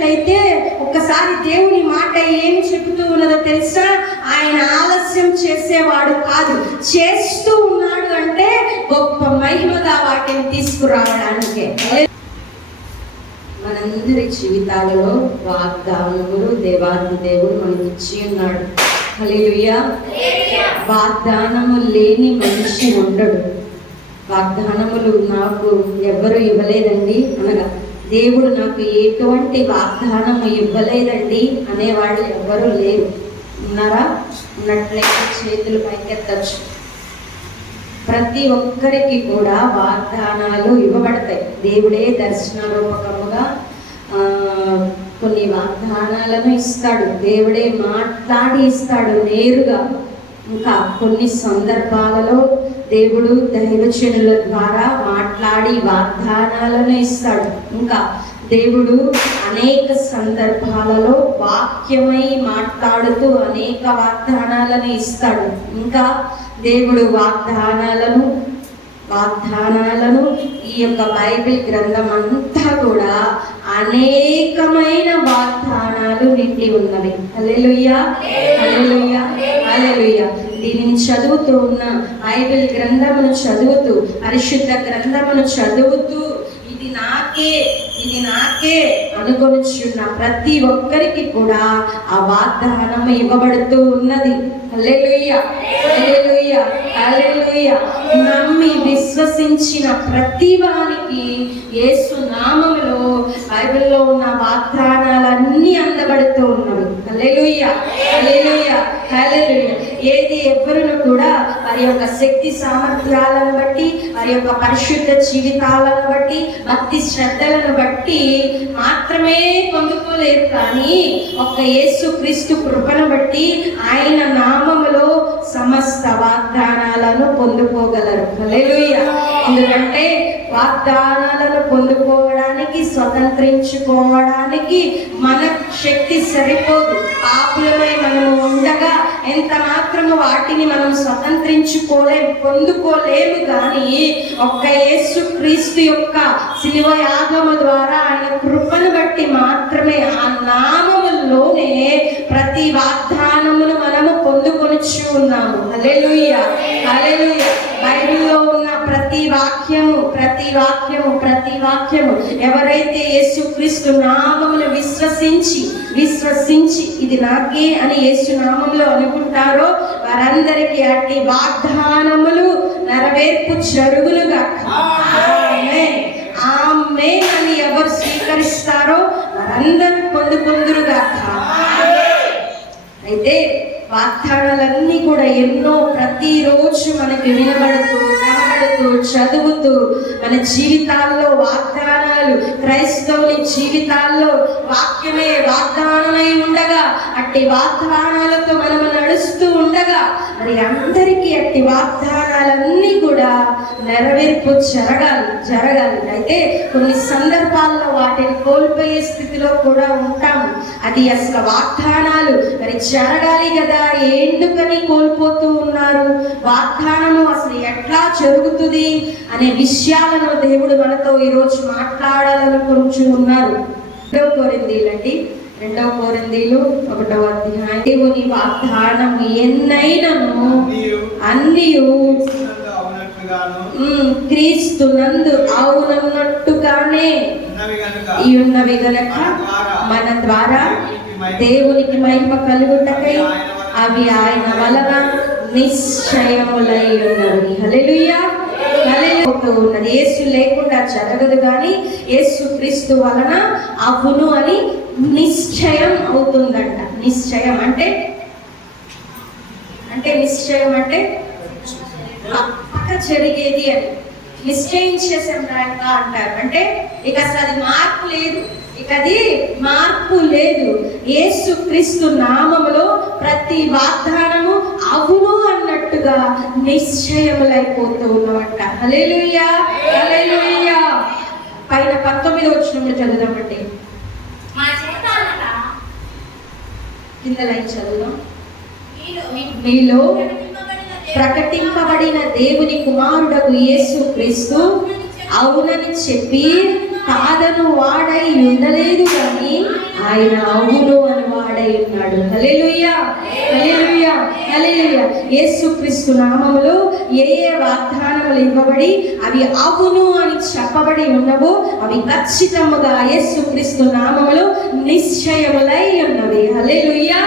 విన్నట్లయితే ఒక్కసారి దేవుని మాట ఏం చెబుతూ ఉన్నదో తెలుసా? ఆయన ఆలస్యం చేసేవాడు కాదు, చేస్తూ ఉన్నాడు అంటే గొప్ప మహిమగా వాటిని తీసుకురావడానికే. మనందరి జీవితాలలో వాగ్దానములు దేవాది దేవుడు మనకి ఇచ్చి ఉన్నాడు. హల్లెలూయా. వాగ్దానము లేని మనిషి ఉండడు. వాగ్దానములు నాకు ఎవరు ఇవ్వలేదండి అనగా, దేవుడు నాకు ఎటువంటి వాగ్దానము ఇవ్వలేదండి అనేవాళ్ళు ఎవరు లేరు. ఉన్నారా? ఉన్నట్లయితే చేతులు పైకెత్తచ్చు. ప్రతి ఒక్కరికి కూడా వాగ్దానాలు ఇవ్వబడతాయి. దేవుడే దర్శన రూపకముగా కొన్ని వాగ్దానాలను ఇస్తాడు. దేవుడే మాట్లాడి ఇస్తాడు నేరుగా. ఇంకా కొన్ని సందర్భాలలో దేవుడు దైవజనుల ద్వారా మాట్లాడి వాగ్దానాలను ఇస్తాడు. ఇంకా దేవుడు అనేక సందర్భాలలో వాక్యమై మాట్లాడుతూ అనేక వాగ్దానాలను ఇస్తాడు. ఇంకా దేవుడు వాగ్దానాలను ఈ యొక్క బైబిల్ గ్రంథం అంతా కూడా అనేకమైన వాగ్దానాలు నిండి ఉన్నవి. హల్లెలూయా, హల్లెలూయా, హల్లెలూయా. దీనిని చదువుతూ ఉన్న బైబిల్ గ్రంథమును చదువుతూ, పరిశుద్ధ గ్రంథమును చదువుతూ ఇది నాకే అనుకొనిచున్న ప్రతి ఒక్కరికి కూడా ఆ వాగ్దానం ఇవ్వబడుతూ ఉన్నది. హల్లెలూయా, హల్లెలూయా, హల్లెలూయా. నమ్మి విశ్వసించిన ప్రతి వారికి యేసు నామములో బైబిల్లో ఉన్న వాగ్దానాలన్నీ అందబడుతూ ఉన్నవి. హల్లెలూయా, హల్లెలూయా, హల్లెలూయా. ఏది ఎవరును కూడా వారి యొక్క శక్తి సామర్థ్యాలను బట్టి, వారి యొక్క పరిశుద్ధ జీవితాలను బట్టి, భక్తి శ్రద్ధలను బట్టి మాత్రమే పొందుకోలేరు. కానీ ఒక్క యేసు క్రీస్తు కృపను బట్టి ఆయన నామములో సమస్త వాగ్దానాలను పొందుకోగలరు. హల్లెలూయా. ఎందుకంటే వాగ్దానాలను పొందుకోవడానికి, స్వతంత్రించుకోవడానికి మన శక్తి సరిపోదు. పాపులమై మనము ఉండగా ఎంత మాత్రము వాటిని మనం స్వతంత్రించుకోలేము, పొందుకోలేము. కానీ ఒక్క యేసు క్రీస్తు యొక్క శిలువ యాగము ద్వారా ఆయన కృపను బట్టి మాత్రమే ఆ నామములోనే ప్రతి వాగ్దానమును మనము పొందుకొనుచు ఉన్నాము. హల్లెలూయా, హల్లెలూయా. బైబిల్లో ఉన్న ప్రతి వాక్యము ఎవరైతే యేసుక్రీస్తు నామమును విశ్వసించి ఇది నాకే అని యేసు నామములో అనుకుంటారో వారందరికీ అట్టి వాగ్దానములు నెరవేర్పు జరుగునుగా. ఆమేన్, ఆమేన్ అని ఎవరు స్వీకరిస్తారో వారందరూ పొందుకుందురుగా. అయితే వాగ్దానాలన్నీ కూడా ఎన్నో ప్రతిరోజు మనకి వినబడుతూ, కనబడుతూ, చదువుతూ మన జీవితాల్లో వాగ్దానాలు, క్రైస్తవుని జీవితాల్లో వాక్యమే వాగ్దానమై ఉండగా, అట్టి వాగ్దానాలతో మనము నడుస్తూ ఉండగా మరి అందరికీ అట్టి వాగ్దానాలన్నీ కూడా నెరవేర్పు జరగాలి. అయితే కొన్ని సందర్భాల్లో వాటిని కోల్పోయే స్థితిలో కూడా ఉంటాము. అది అసలు వాగ్దానాలు మరి జరగాలి కదా, ఎందుకని కోల్పోతూ ఉన్నారు? వాగ్దానము అసలు ఎట్లా జరుగుతుంది అనే విషయాలను దేవుడు మనతో ఈరోజు మాట్లాడాలనుకుంటూ ఉన్నారు. 2 కొరింథీలు 1వ అధ్యాయం. దేవుని వాగ్దానం ఎన్నైనను అన్నియు క్రీస్తునందు అవునన్నట్టుగానే ఉన్నవి గనక మన ద్వారా దేవునికి మహిమ కలుగుటకై అవి ఆయన వలన నిశ్చయములై ఉన్నవి. హల్లెలూయా, హల్లెలూయా. యేసు లేకుండా జరగదు, కానీ యేసు క్రీస్తు వలన అవును అని నిశ్చయం అవుతుందంట. నిశ్చయం అంటే పక్క జరిగేది అని నిశ్చయించేసాం అంటారు. అంటే ఇక అసలు అది మార్పు లేదు. యేసు క్రీస్తు నామములో ప్రతి వాగ్దానము అవును అన్నట్టుగా నిశ్చయములైపోతూ ఉన్నవంట. హల్లెలూయా, హల్లెలూయా. పైన 19వ వచనంలో చదువుదామండి. కింద లైన్ చదువుదాం. మీలో ప్రకటింపబడిన దేవుని కుమారుడగు యేసు క్రీస్తు అవునని చెప్పి కాదను వాడై ఉండలేదు కానీ ఆయన అవును అని వాడై ఉన్నాడు. హల్లెలూయా, హల్లెలూయా, హల్లెలూయా. యేసుక్రీస్తు నామములో ఏ ఏ వాగ్దానములు ఇవ్వబడి అవి అవును అని చెప్పబడి ఉన్నవో అవి ఖచ్చితముగా యేసుక్రీస్తు నామములో నిశ్చయములై ఉన్నవి. హల్లెలూయా,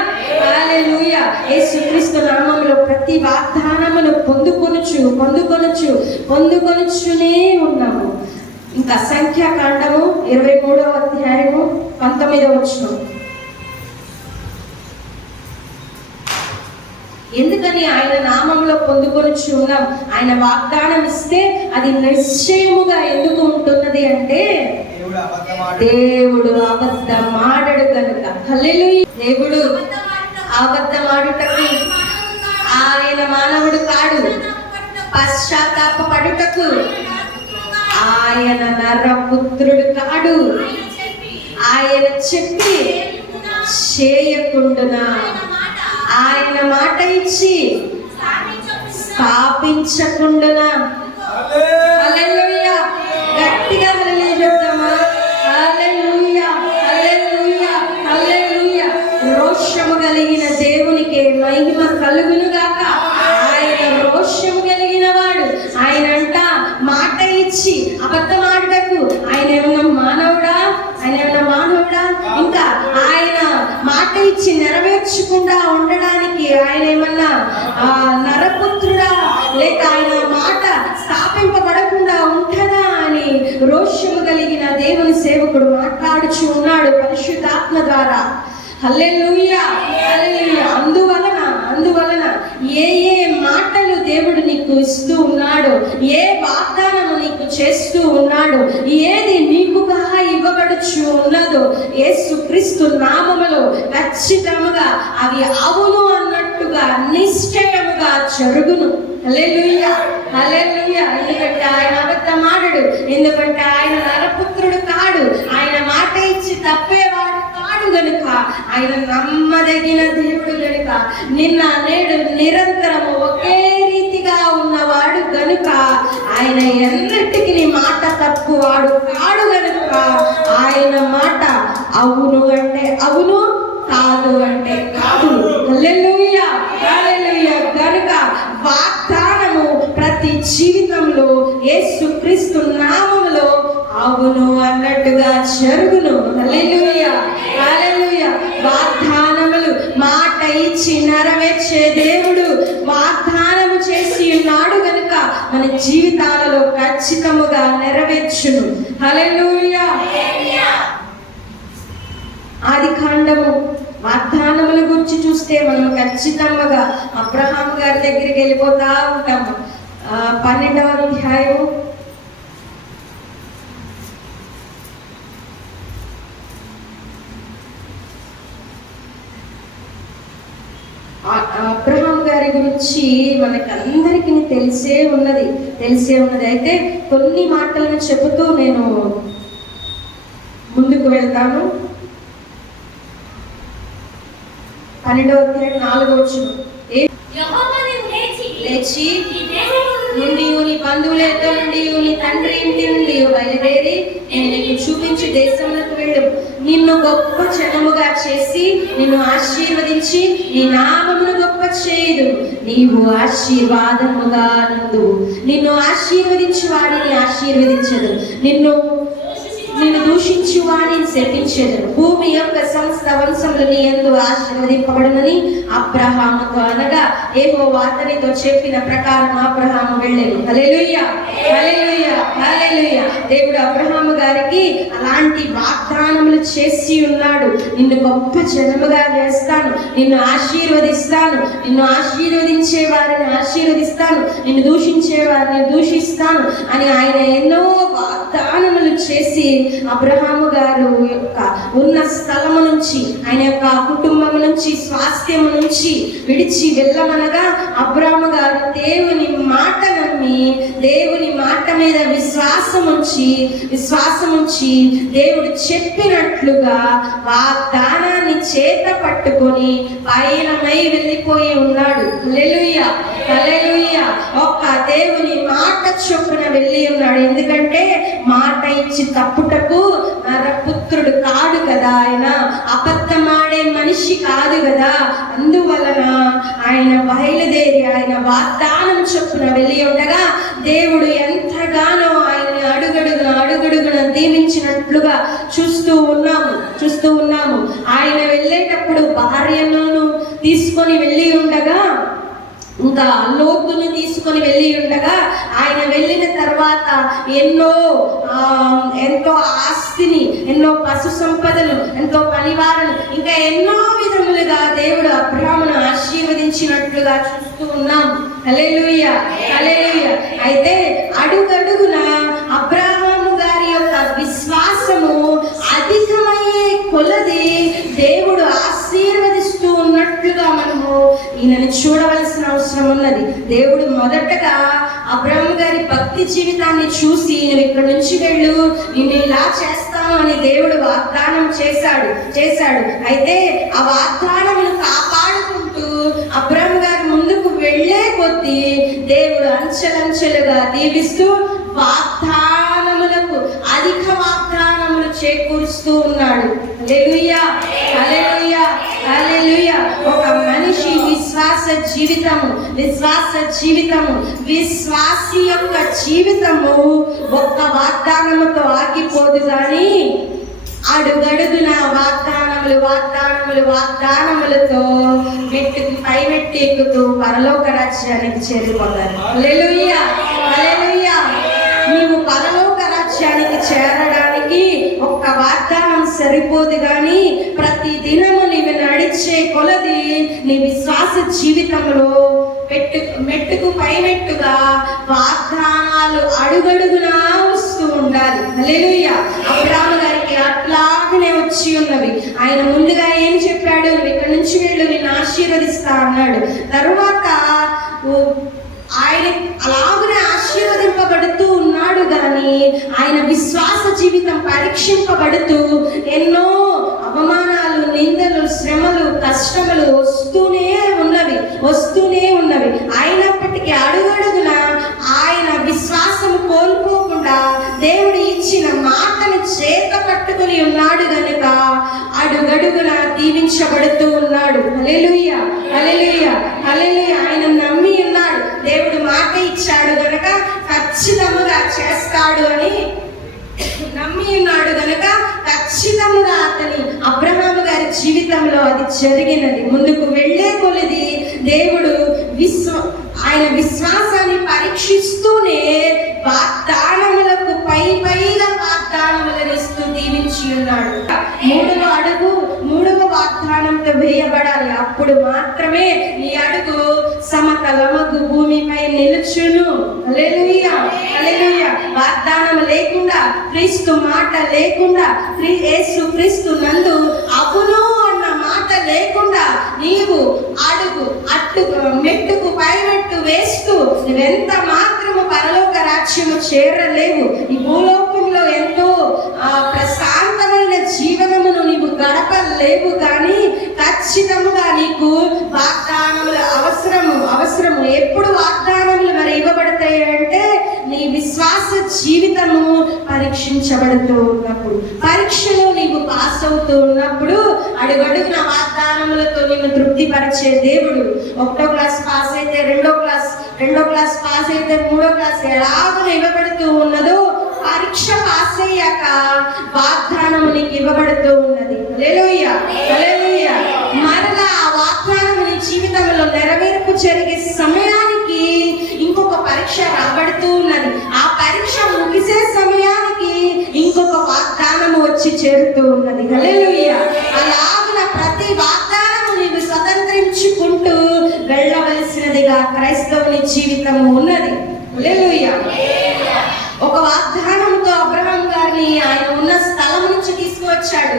హల్లెలూయా. యేసుక్రీస్తు నామములో ప్రతి వాగ్దానమును పొందుకొనుచునే ఉన్నాము. ఇంకా సంఖ్యాకాండము 23వ అధ్యాయము 19వ వచనం. ఎందుకని ఆయన నామంలో పొందుకొనుచు ఉన్నాం? ఆయన వాగ్దానం ఇస్తే అది నిశ్చయముగా ఎందుకు ఉంటున్నది అంటే దేవుడు అబద్ధమాడడు కనుక. హల్లెలూయా. దేవుడు అబద్ధమాడుటకు ఆయన మానవుడు కాడు, పశ్చాత్తాపపడుటకు ఆయన నరపుత్రుడు కాడు. ఆయన చెప్పి చేయకుండునా, ఆయన మాట ఇచ్చి స్థాపించకుండునా. హల్లెలూయా. గట్టిగా హల్లెలూయా చెప్తామా? హల్లెలూయా, హల్లెలూయా, హల్లెలూయా. రోషము కలిగిన దేవునికి మహిమ కలుగును గాక. ఆయన రోషము కలిగిన వాడు. ఆయన అంట మాట ఇచ్చి అబద్ధమాడటకు ఆయన ఏమన్నా మానవుడా? ఇంకా ఆయన మాట ఇచ్చి నెరవేర్చకుండా ఉండడానికి ఆయన ఏమన్నా నరపుత్రుడా? లేక ఆయన మాట స్థాపింపబడకుండా ఉంటుందా అని రోషము కలిగిన దేవుని సేవకుడు మాట్లాడుచు ఉన్నాడు పరిశుద్ధాత్మ ద్వారా. హల్లెలూయా, హల్లెలూయా. అందువలన ఏ మాటలు దేవుడు నీకు ఇస్తూ ఉన్నాడో, ఏ వాగ్దానము నీకు చేస్తూ ఉన్నాడో, ఏది నీకుగా ఇవ్వబడుచు ఉన్నదో యేసుక్రీస్తు నామములో ఖచ్చితముగా అవి అవును అన్నట్టుగా నిశ్చయముగా జరుగును. హల్లెలూయా, హల్లెలూయా. ఎందుకంటే ఆయన అబద్ధమాడడు, ఎందుకంటే ఆయన నరపుత్రుడు కాడు, ఆయన మాట ఇచ్చి తప్పేవాడు కాడు గనుక, ఆయన నమ్మదగిన దేవుడు గనుక, నిన్న నేడు నిరంతరము ఒకే రీతిగా ఉన్నవాడు గనుక, ఆయన ఎన్నటికి మాట తప్పువాడు కాడు గనుక, ఆయన మాట అవును అంటే అవును, కాదు అంటే కాదు. హల్లెలూయా, హల్లెలూయా. గనుక వాగ్దానము ప్రతి జీవితంలో యేసుక్రీస్తు నామములో అవును అన్నట్టుగా జరుగును. హల్లెలూయా, హల్లెలూయా. వాగ్దానములు మాట ఇచ్చి నెరవేర్చే దేవుడు వాగ్దానము చేసి ఉన్నాడు గనుక మన జీవితాలలో ఖచ్చితముగా నెరవేర్చును. హల్లెలూయా. ఆదికాండము వాగ్దానముల గురించి చూస్తే మనం ఖచ్చితంగా అబ్రహాం గారి దగ్గరికి వెళ్ళిపోతా ఉంటాము. 12వ అధ్యాయం అబ్రహాం గారి గురించి మనకందరికీ తెలిసే ఉన్నది. అయితే కొన్ని మాటలను చెబుతూ నేను ముందుకు వెళ్తాను. 12వ అధ్యాయం 4వ వచనం. లేచి నుండి నీ బంధువులతో నుండి నీ తండ్రి ఇంటి నుండి బయలుదేరి నేను నీకు చూపించి దేశంలోకి వెళ్ళు. నిన్ను గొప్ప జనముగా చేసి నిన్ను ఆశీర్వదించి నీ నామమును గొప్ప చేయదు. నీవు ఆశీర్వాదముగా నందు. నిన్ను ఆశీర్వదించు వాడిని ఆశీర్వదించదు, నిన్ను దూషించు వాడిని శపించదు. భూమి యొక్క సమస్త వంశములు నీ యందు ఆశీర్వదింపబడునని అబ్రహాముతో అనగా యెహోవా అతనితో చెప్పిన ప్రకారం అబ్రహాము వెళ్ళెను. హల్లెలూయా, హల్లెలూయా, హల్లెలూయా. దేవుడు అబ్రహాము గారికి అలాంటి వాగ్దానములు చేసి ఉన్నాడు. నిన్ను గొప్ప జనముగా చేస్తాను, నిన్ను ఆశీర్వదిస్తాను, నిన్ను ఆశీర్వదించే వారిని ఆశీర్వదిస్తాను, నిన్ను దూషించే వారిని దూషిస్తాను అని ఆయన ఎన్నో వాగ్దానములు చేసి అబ్రహాము గారు యొక్క ఉన్న స్థలము నుంచి, ఆయన యొక్క కుటుంబం నుంచి, స్వాస్థ్యము నుంచి విడిచి వెళ్ళమనగా అబ్రహాము గారు దేవుని మాట నమ్మి, దేవుని మాట మీద విశ్వాసం ఉంచి దేవుడు చెప్పినట్లుగా వాగ్దానాన్ని చేత పట్టుకొని పయనమై వెళ్ళిపోయి ఉన్నాడు. హల్లెలూయా, హల్లెలూయా. ఒక్క దేవుని మాట చొప్పున వెళ్ళి ఉన్నాడు. ఎందుకంటే మాట ఇచ్చి తప్పుటకు నరపుత్రుడు కాడు కదా, ఆయన అబద్ధమాడే మనిషి కాదు కదా. అందువలన ఆయన బయలుదేరి ఆయన వాగ్దానం చొప్పున వెళ్ళి ఉండగా దేవుడు ఎంతగానో ఆయన్ని అడుగడుగున దీవించినట్లుగా చూస్తూ ఉన్నాము. ఆయన వెళ్ళేటప్పుడు భార్యను తీసుకొని వెళ్ళి ఉండగా, ఇంకా లోతును తీసుకొని వెళ్ళి ఉండగా, ఆయన వెళ్ళిన తర్వాత ఎంతో ఆస్తిని, ఎన్నో పశు సంపదలు, ఎంతో పనివారను, ఇంకా ఎన్నో విధములుగా దేవుడు అబ్రాహామును ఆశీర్వదించినట్లుగా చూస్తూ ఉన్నాం. హల్లెలూయా, హల్లెలూయా. అయితే అడుగడుగున అబ్రాహాము గారి యొక్క విశ్వాసము అధికమయ్యే కొలది దేవుడు ఆశీర్వదిస్తూ ఉన్నట్లుగా మనము ఈయనని చూడవలసిన అవసరం ఉన్నది. దేవుడు మొదటగా అబ్రాహాము గారి భక్తి జీవితాన్ని చూసి, నువ్వు ఇక్కడ నుంచి వెళ్ళు, నేను ఇలా చేస్తాను అని దేవుడు వాగ్దానం చేశాడు. అయితే ఆ వాగ్దానమును కాపాడుకుంటూ అబ్రాహాము గారు ముందుకు వెళ్ళే కొద్దీ దేవుడు అంచెలంచెలుగా దీవిస్తూ వాగ్దానములకు అధిక వాగ్దానములు చేకూరుస్తూ ఉన్నాడు. హల్లెలూయా, హల్లెలూయా, హల్లెలూయా. ఒక మనిషి విశ్వాసి యొక్క జీవితము ఒక్క వాగ్దానముతో ఆగిపోదు కానీ అడుగడుగున వాగ్దానములతో పై మెట్టు ఎక్కుతూ పరలోక రాజ్యానికి చేరిపోతారు. హల్లెలూయా, హల్లెలూయా. నీవు పరలోక రాజ్యానికి చేరడానికి ఒక్క వాగ్దానం సరిపోదు కానీ ప్రతి దినము నీవు నడిచే కొలది నీ విశ్వాస జీవితంలో మెట్టుకు పై మెట్టుగా వాగ్దానాలు అడుగడుగునా వస్తూ ఉండాలి. హల్లెలూయా. అబ్రాహాము గారికి అట్లాగనే వచ్చి ఉన్నవి. ఆయన ముందుగా ఏం చెప్పాడు? నువ్వు ఇక్కడ నుంచి వెళ్ళు, నేను ఆశీర్వదిస్తా అన్నాడు. తరువాత ఆయన అలాగనే ఆశీర్వదింపబడుతూ ఉన్నాడు కానీ ఆయన విశ్వాస జీవితం పరీక్షింపబడుతూ ఎన్నో అవమానాలు, నిందలు, శ్రమలు, కష్టములు వస్తూనే ఉన్నవి. అయినప్పటికీ అడుగడుగున ఆయన విశ్వాసం కోల్పోకుండా దేవుడు ఇచ్చిన మాటని చేత పట్టుకుని ఉన్నాడు గనుక అడుగడుగున దీవించబడుతూ ఉన్నాడు. హల్లెలూయా, హల్లెలూయా, హల్లెలూయా. ఆయన నమ్మి ఉన్నాడు. దేవుడు మాట ఇచ్చాడు గనక ఖచ్చితంగా చేస్తాడు అని నమ్మి ఉన్నాడు గనక ఖచ్చితంగా అబ్రాహాము గారి జీవితంలో అది జరిగినది. ముందుకు వెళ్ళే కొలది దేవుడు ఆయన విశ్వాసాన్ని పరీక్షిస్తూనే వాగ్దానములకు పైగా వాగ్దానములను ఇస్తూ దీవించి ఉన్నాడు. మూడవ వాగ్దానంతో వేయబడాలి. అప్పుడు మాత్రమే ఈ అడుగు సమతలమగు భూమిపై నిలుచును. హల్లెలూయా, హల్లెలూయా. వాగ్దానం లేకుండా, క్రీస్తు మాట లేకుండా, యేసు క్రీస్తు నందు అవును అన్న మాట లేకుండా నీవు మెట్టుకు పై మెట్టు వేస్తూ నువ్వెంత మాత్రము పరలోక రాజ్యము చేరలేవు. ఈ భూలోకంలో ఎంతో ప్రశాంతమైన జీవనమును నీవు గడపలేవు కానీ ఖచ్చితంగా నీకు వాగ్దానములు అవసరము. ఎప్పుడు వాగ్దానములు మరి ఇవ్వబడతాయి అంటే నీ విశ్వాస జీవితము పరీక్షించబడుతూ ఉన్నప్పుడు, పరీక్షలో నీవు పాస్ అవుతూ ఉన్నప్పుడు అడుగడుగున వాగ్దానములతో నిన్ను తృప్తిపరిచే దేవుడు. 1వ క్లాస్ పాస్ అయితే 2వ క్లాస్ పాస్ అయితే 3వ క్లాస్ ఎలాగో ఇవ్వబడుతూ ఉన్నదో పరీక్ష పాస్ అయ్యాక వాగ్దానము నీకు ఇవ్వబడుతూ ఉన్నది. హల్లెలూయా, హల్లెలూయా. మరలా ఆ వాగ్దానము నీ జీవితంలో నెరవేర్పు జరిగే సమయానికి ఇంకొక పరీక్ష రాబడుతూ ఉన్నది. ఆ పరీక్ష ముగిసే సమయానికి ఇంకొక వాగ్దానము వచ్చి చేరుతూ ఉన్నది. హల్లెలూయా. అలాగున ప్రతి వాగ్దానము నీవు స్వతంత్రించుకుంటూ వెళ్ళవలసినదిగా క్రైస్తవుని జీవితము ఉన్నది. హల్లెలూయా. ఒక వాగ్దానంతో అబ్రహాము గారిని ఆయన ఉన్న స్థలం నుంచి తీసుకువచ్చాడు.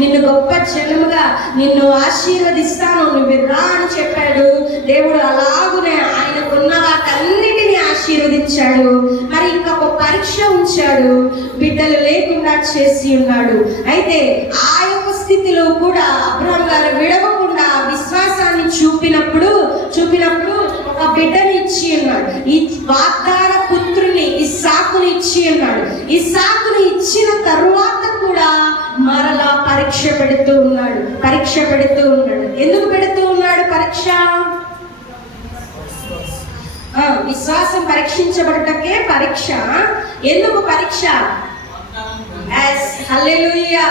నిన్ను గొప్ప జనముగా నిన్ను ఆశీర్వదిస్తాను, నువ్వు రా అని చెప్పాడు దేవుడు. అలాగునే ఆయనకున్న వాటన్నిటిని ఆశీర్వదించాడు. మరి ఇంకొక పరీక్ష ఉంచాడు, బిడ్డలు లేకుండా చేసి ఉన్నాడు. అయితే ఆ యొక్క స్థితిలో కూడా అబ్రహాం గారు విడవకుండా విశ్వాసాన్ని చూపినప్పుడు ఒక బిడ్డని ఇచ్చి ఉన్నాడు. ఈ వాగ్దాన పుత్రుని ఇస్సాకుని ఇచ్చి ఉన్నాడు. ఇస్సాకుని ఇచ్చిన తరువాత కూడా మరలా పరీక్ష పెడుతూ ఉన్నాడు. ఎందుకు పెడుతూ ఉన్నాడు పరీక్ష? విశ్వాసం పరీక్షించబడటకే పరీక్ష. ఎందుకు పరీక్ష? హల్లెలూయా.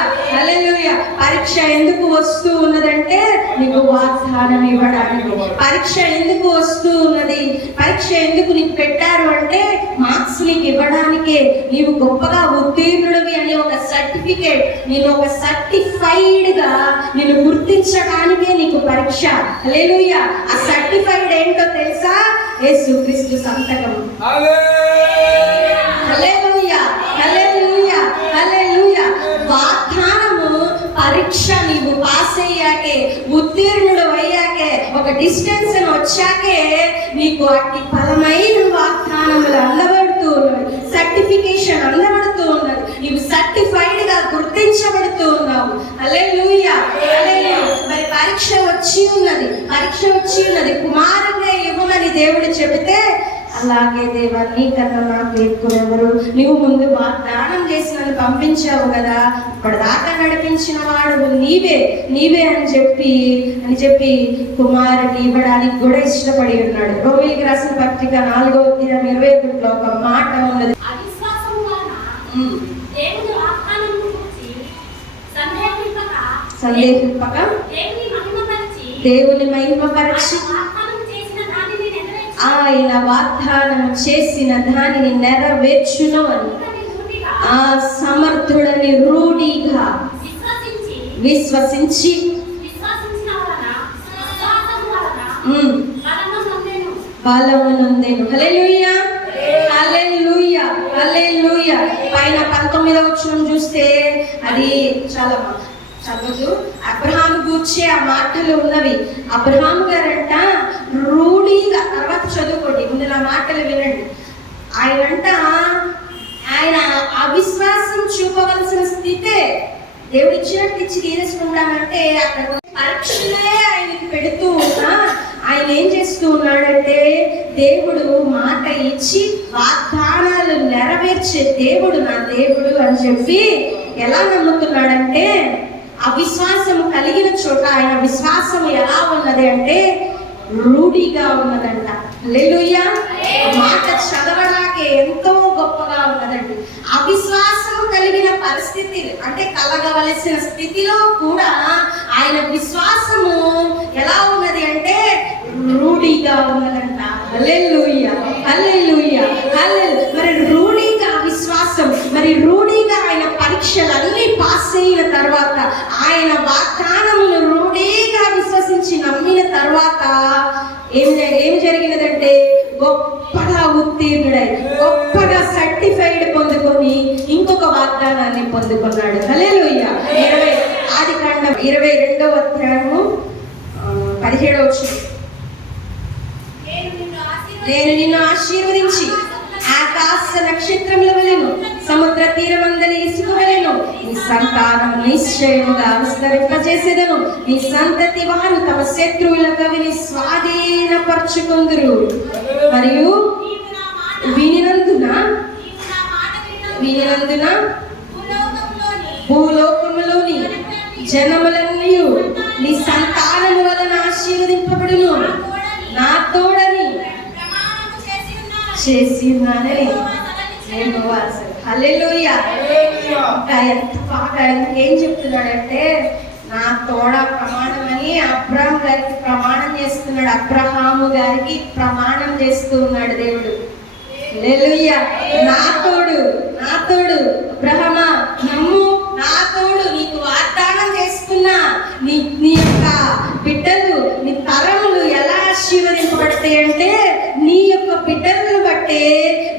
పరీక్ష ఎందుకు వస్తూ ఉన్నదంటే నీకు వాగ్దానం ఇవ్వడానికి. పరీక్ష ఎందుకు వస్తూ ఉన్నది? పరీక్ష ఎందుకు నీకు పెట్టారు అంటే మార్క్స్ నీకు ఇవ్వడానికే, నీవు గొప్పగా ఉత్తీర్ణుడివి అని ఒక సర్టిఫికేట్, నేను ఒక సర్టిఫైడ్ గా నిన్ను గుర్తించడానికే నీకు పరీక్ష. హల్లెలూయా. ఆ సర్టిఫైడ్ ఏంటో తెలుసా? యేసుక్రీస్తు సంతకం. హల్లెలూయా. వాగ్దానము పరీక్ష నీవు పాస్ అయ్యాకే, ఉత్తీర్ణుడు అయ్యాకే, ఒక డిస్టెన్స్ వచ్చాకే నీకు అట్టి బలమైన వాగ్దానములు అందబడుతూ ఉన్నది, సర్టిఫికేషన్ అందబడుతూ ఉన్నది, నీవు సర్టిఫైడ్ గా గుర్తించబడుతూ ఉన్నావు. హల్లెలూయా. మరి పరీక్ష వచ్చి ఉన్నది. కుమారుడే ఇవ్వమని దేవుడు చెబితే, అలాగే దేవా నీకన్నా నాకు ఎక్కువ ఎవరు, నువ్వు ముందు వాగ్దానం చేసి నన్ను పంపించావు కదా, ఇప్పటిదాకా నడిపించిన వాడు నీవే అని చెప్పి కుమారుని ఇవ్వడానికి కూడా ఇష్టపడి ఉన్నాడు. రోమిలికి రాసిన పత్రిక 4:21 ఒక మాట ఉన్నది. సందేహింపక దేవుని మహిమపరచి ఆయన వాగ్దానం చేసిన దానిని నెరవేర్చును అని ఆ సమర్థుడని రూఢిగా విశ్వసించి బలము నొందెను. హల్లెలూయా. పైన 19వ వచనం చూస్తే అది చాలా చదువు అబ్రహాము గూర్చి ఆ మాటలు ఉన్నవి. అబ్రహాము గారంట రూఢిగా, తర్వాత చదువుకోండి, ముందు నా మాటలు వినండి. ఆయన అవిశ్వాసం చూపవలసిన స్థితే దేవుడు ఇచ్చినట్టు ఇచ్చి తీరేసుకుంటానంటే అక్కడ పరీక్షలే ఆయనకి పెడుతూ ఉన్నా ఆయన ఏం చేస్తూ ఉన్నాడంటే, దేవుడు మాట ఇచ్చి వాగ్దానాలు నెరవేర్చే దేవుడు నా దేవుడు అని చెప్పి ఎలా నమ్ముతున్నాడంటే, అవిశ్వాసం కలిగిన చోట ఆయన విశ్వాసం ఎలా ఉన్నది అంటే రూఢిగా ఉన్నదంట. హల్లెలూయా. మాట చదవడాకే ఎంతో గొప్పగా ఉన్నదండి. అవిశ్వాసం కలిగిన పరిస్థితి అంటే కలగవలసిన స్థితిలో కూడా ఆయన విశ్వాసము ఎలా ఉన్నది అంటే రూఢిగా ఉన్నదంట. హల్లెలూయా. మరి రూఢిగా విశ్వాసం, మరి రూఢిగా ఆయన పరీక్షలన్నీ పాస్ అయిన తర్వాత, ఆయన వాగ్దానమును రూఢిగా విశ్వసించి నమ్మిన తర్వాత ఏం జరిగినదంటే గొప్పగా ఉత్తీర్ణుడై, గొప్పగా సర్టిఫైడ్ పొందుకొని ఇంకొక వాగ్దానాన్ని పొందుకున్నాడు. హల్లెలూయా. ఆదికాండం 22వ అధ్యాయము 17వ వచనం. నేను నిన్ను ఆశీర్వదించి ఆకాశ నక్షత్రముల వలెను సముద్ర తీరమందలి ఇసుక వలెను నీ సంతానం నిశ్చయముగా విస్తరింపజేసేదను. నీ సంతతి వారు తమ శత్రువుల కవిని స్వాధీనపరచుకొందురు. మరియు వినినందున భూలోకములోని జనములన్నీ నీ సంతానము వలన ఆశీర్వదింపబడును. నా తోడని చేసి ఉన్నానని హల్లెలూయా. ఎంత బాగా ఏం చెప్తున్నాడంటే, నా తోడ ప్రమాణం అని అబ్రహాము గారికి ప్రమాణం చేస్తున్నాడు. అబ్రహాము గారికి ప్రమాణం చేస్తూ ఉన్నాడు దేవుడు. హల్లెలూయా. నా తోడు అబ్రహామా నమ్ము, నా తోడు, నీకు వాగ్దానం చేస్తున్నా. నీ యొక్క బిడ్డలు, నీ తరములు ఎలా ఆశీర్వదింపబడతాయి అంటే నీ యొక్క బిడ్డలను బట్టే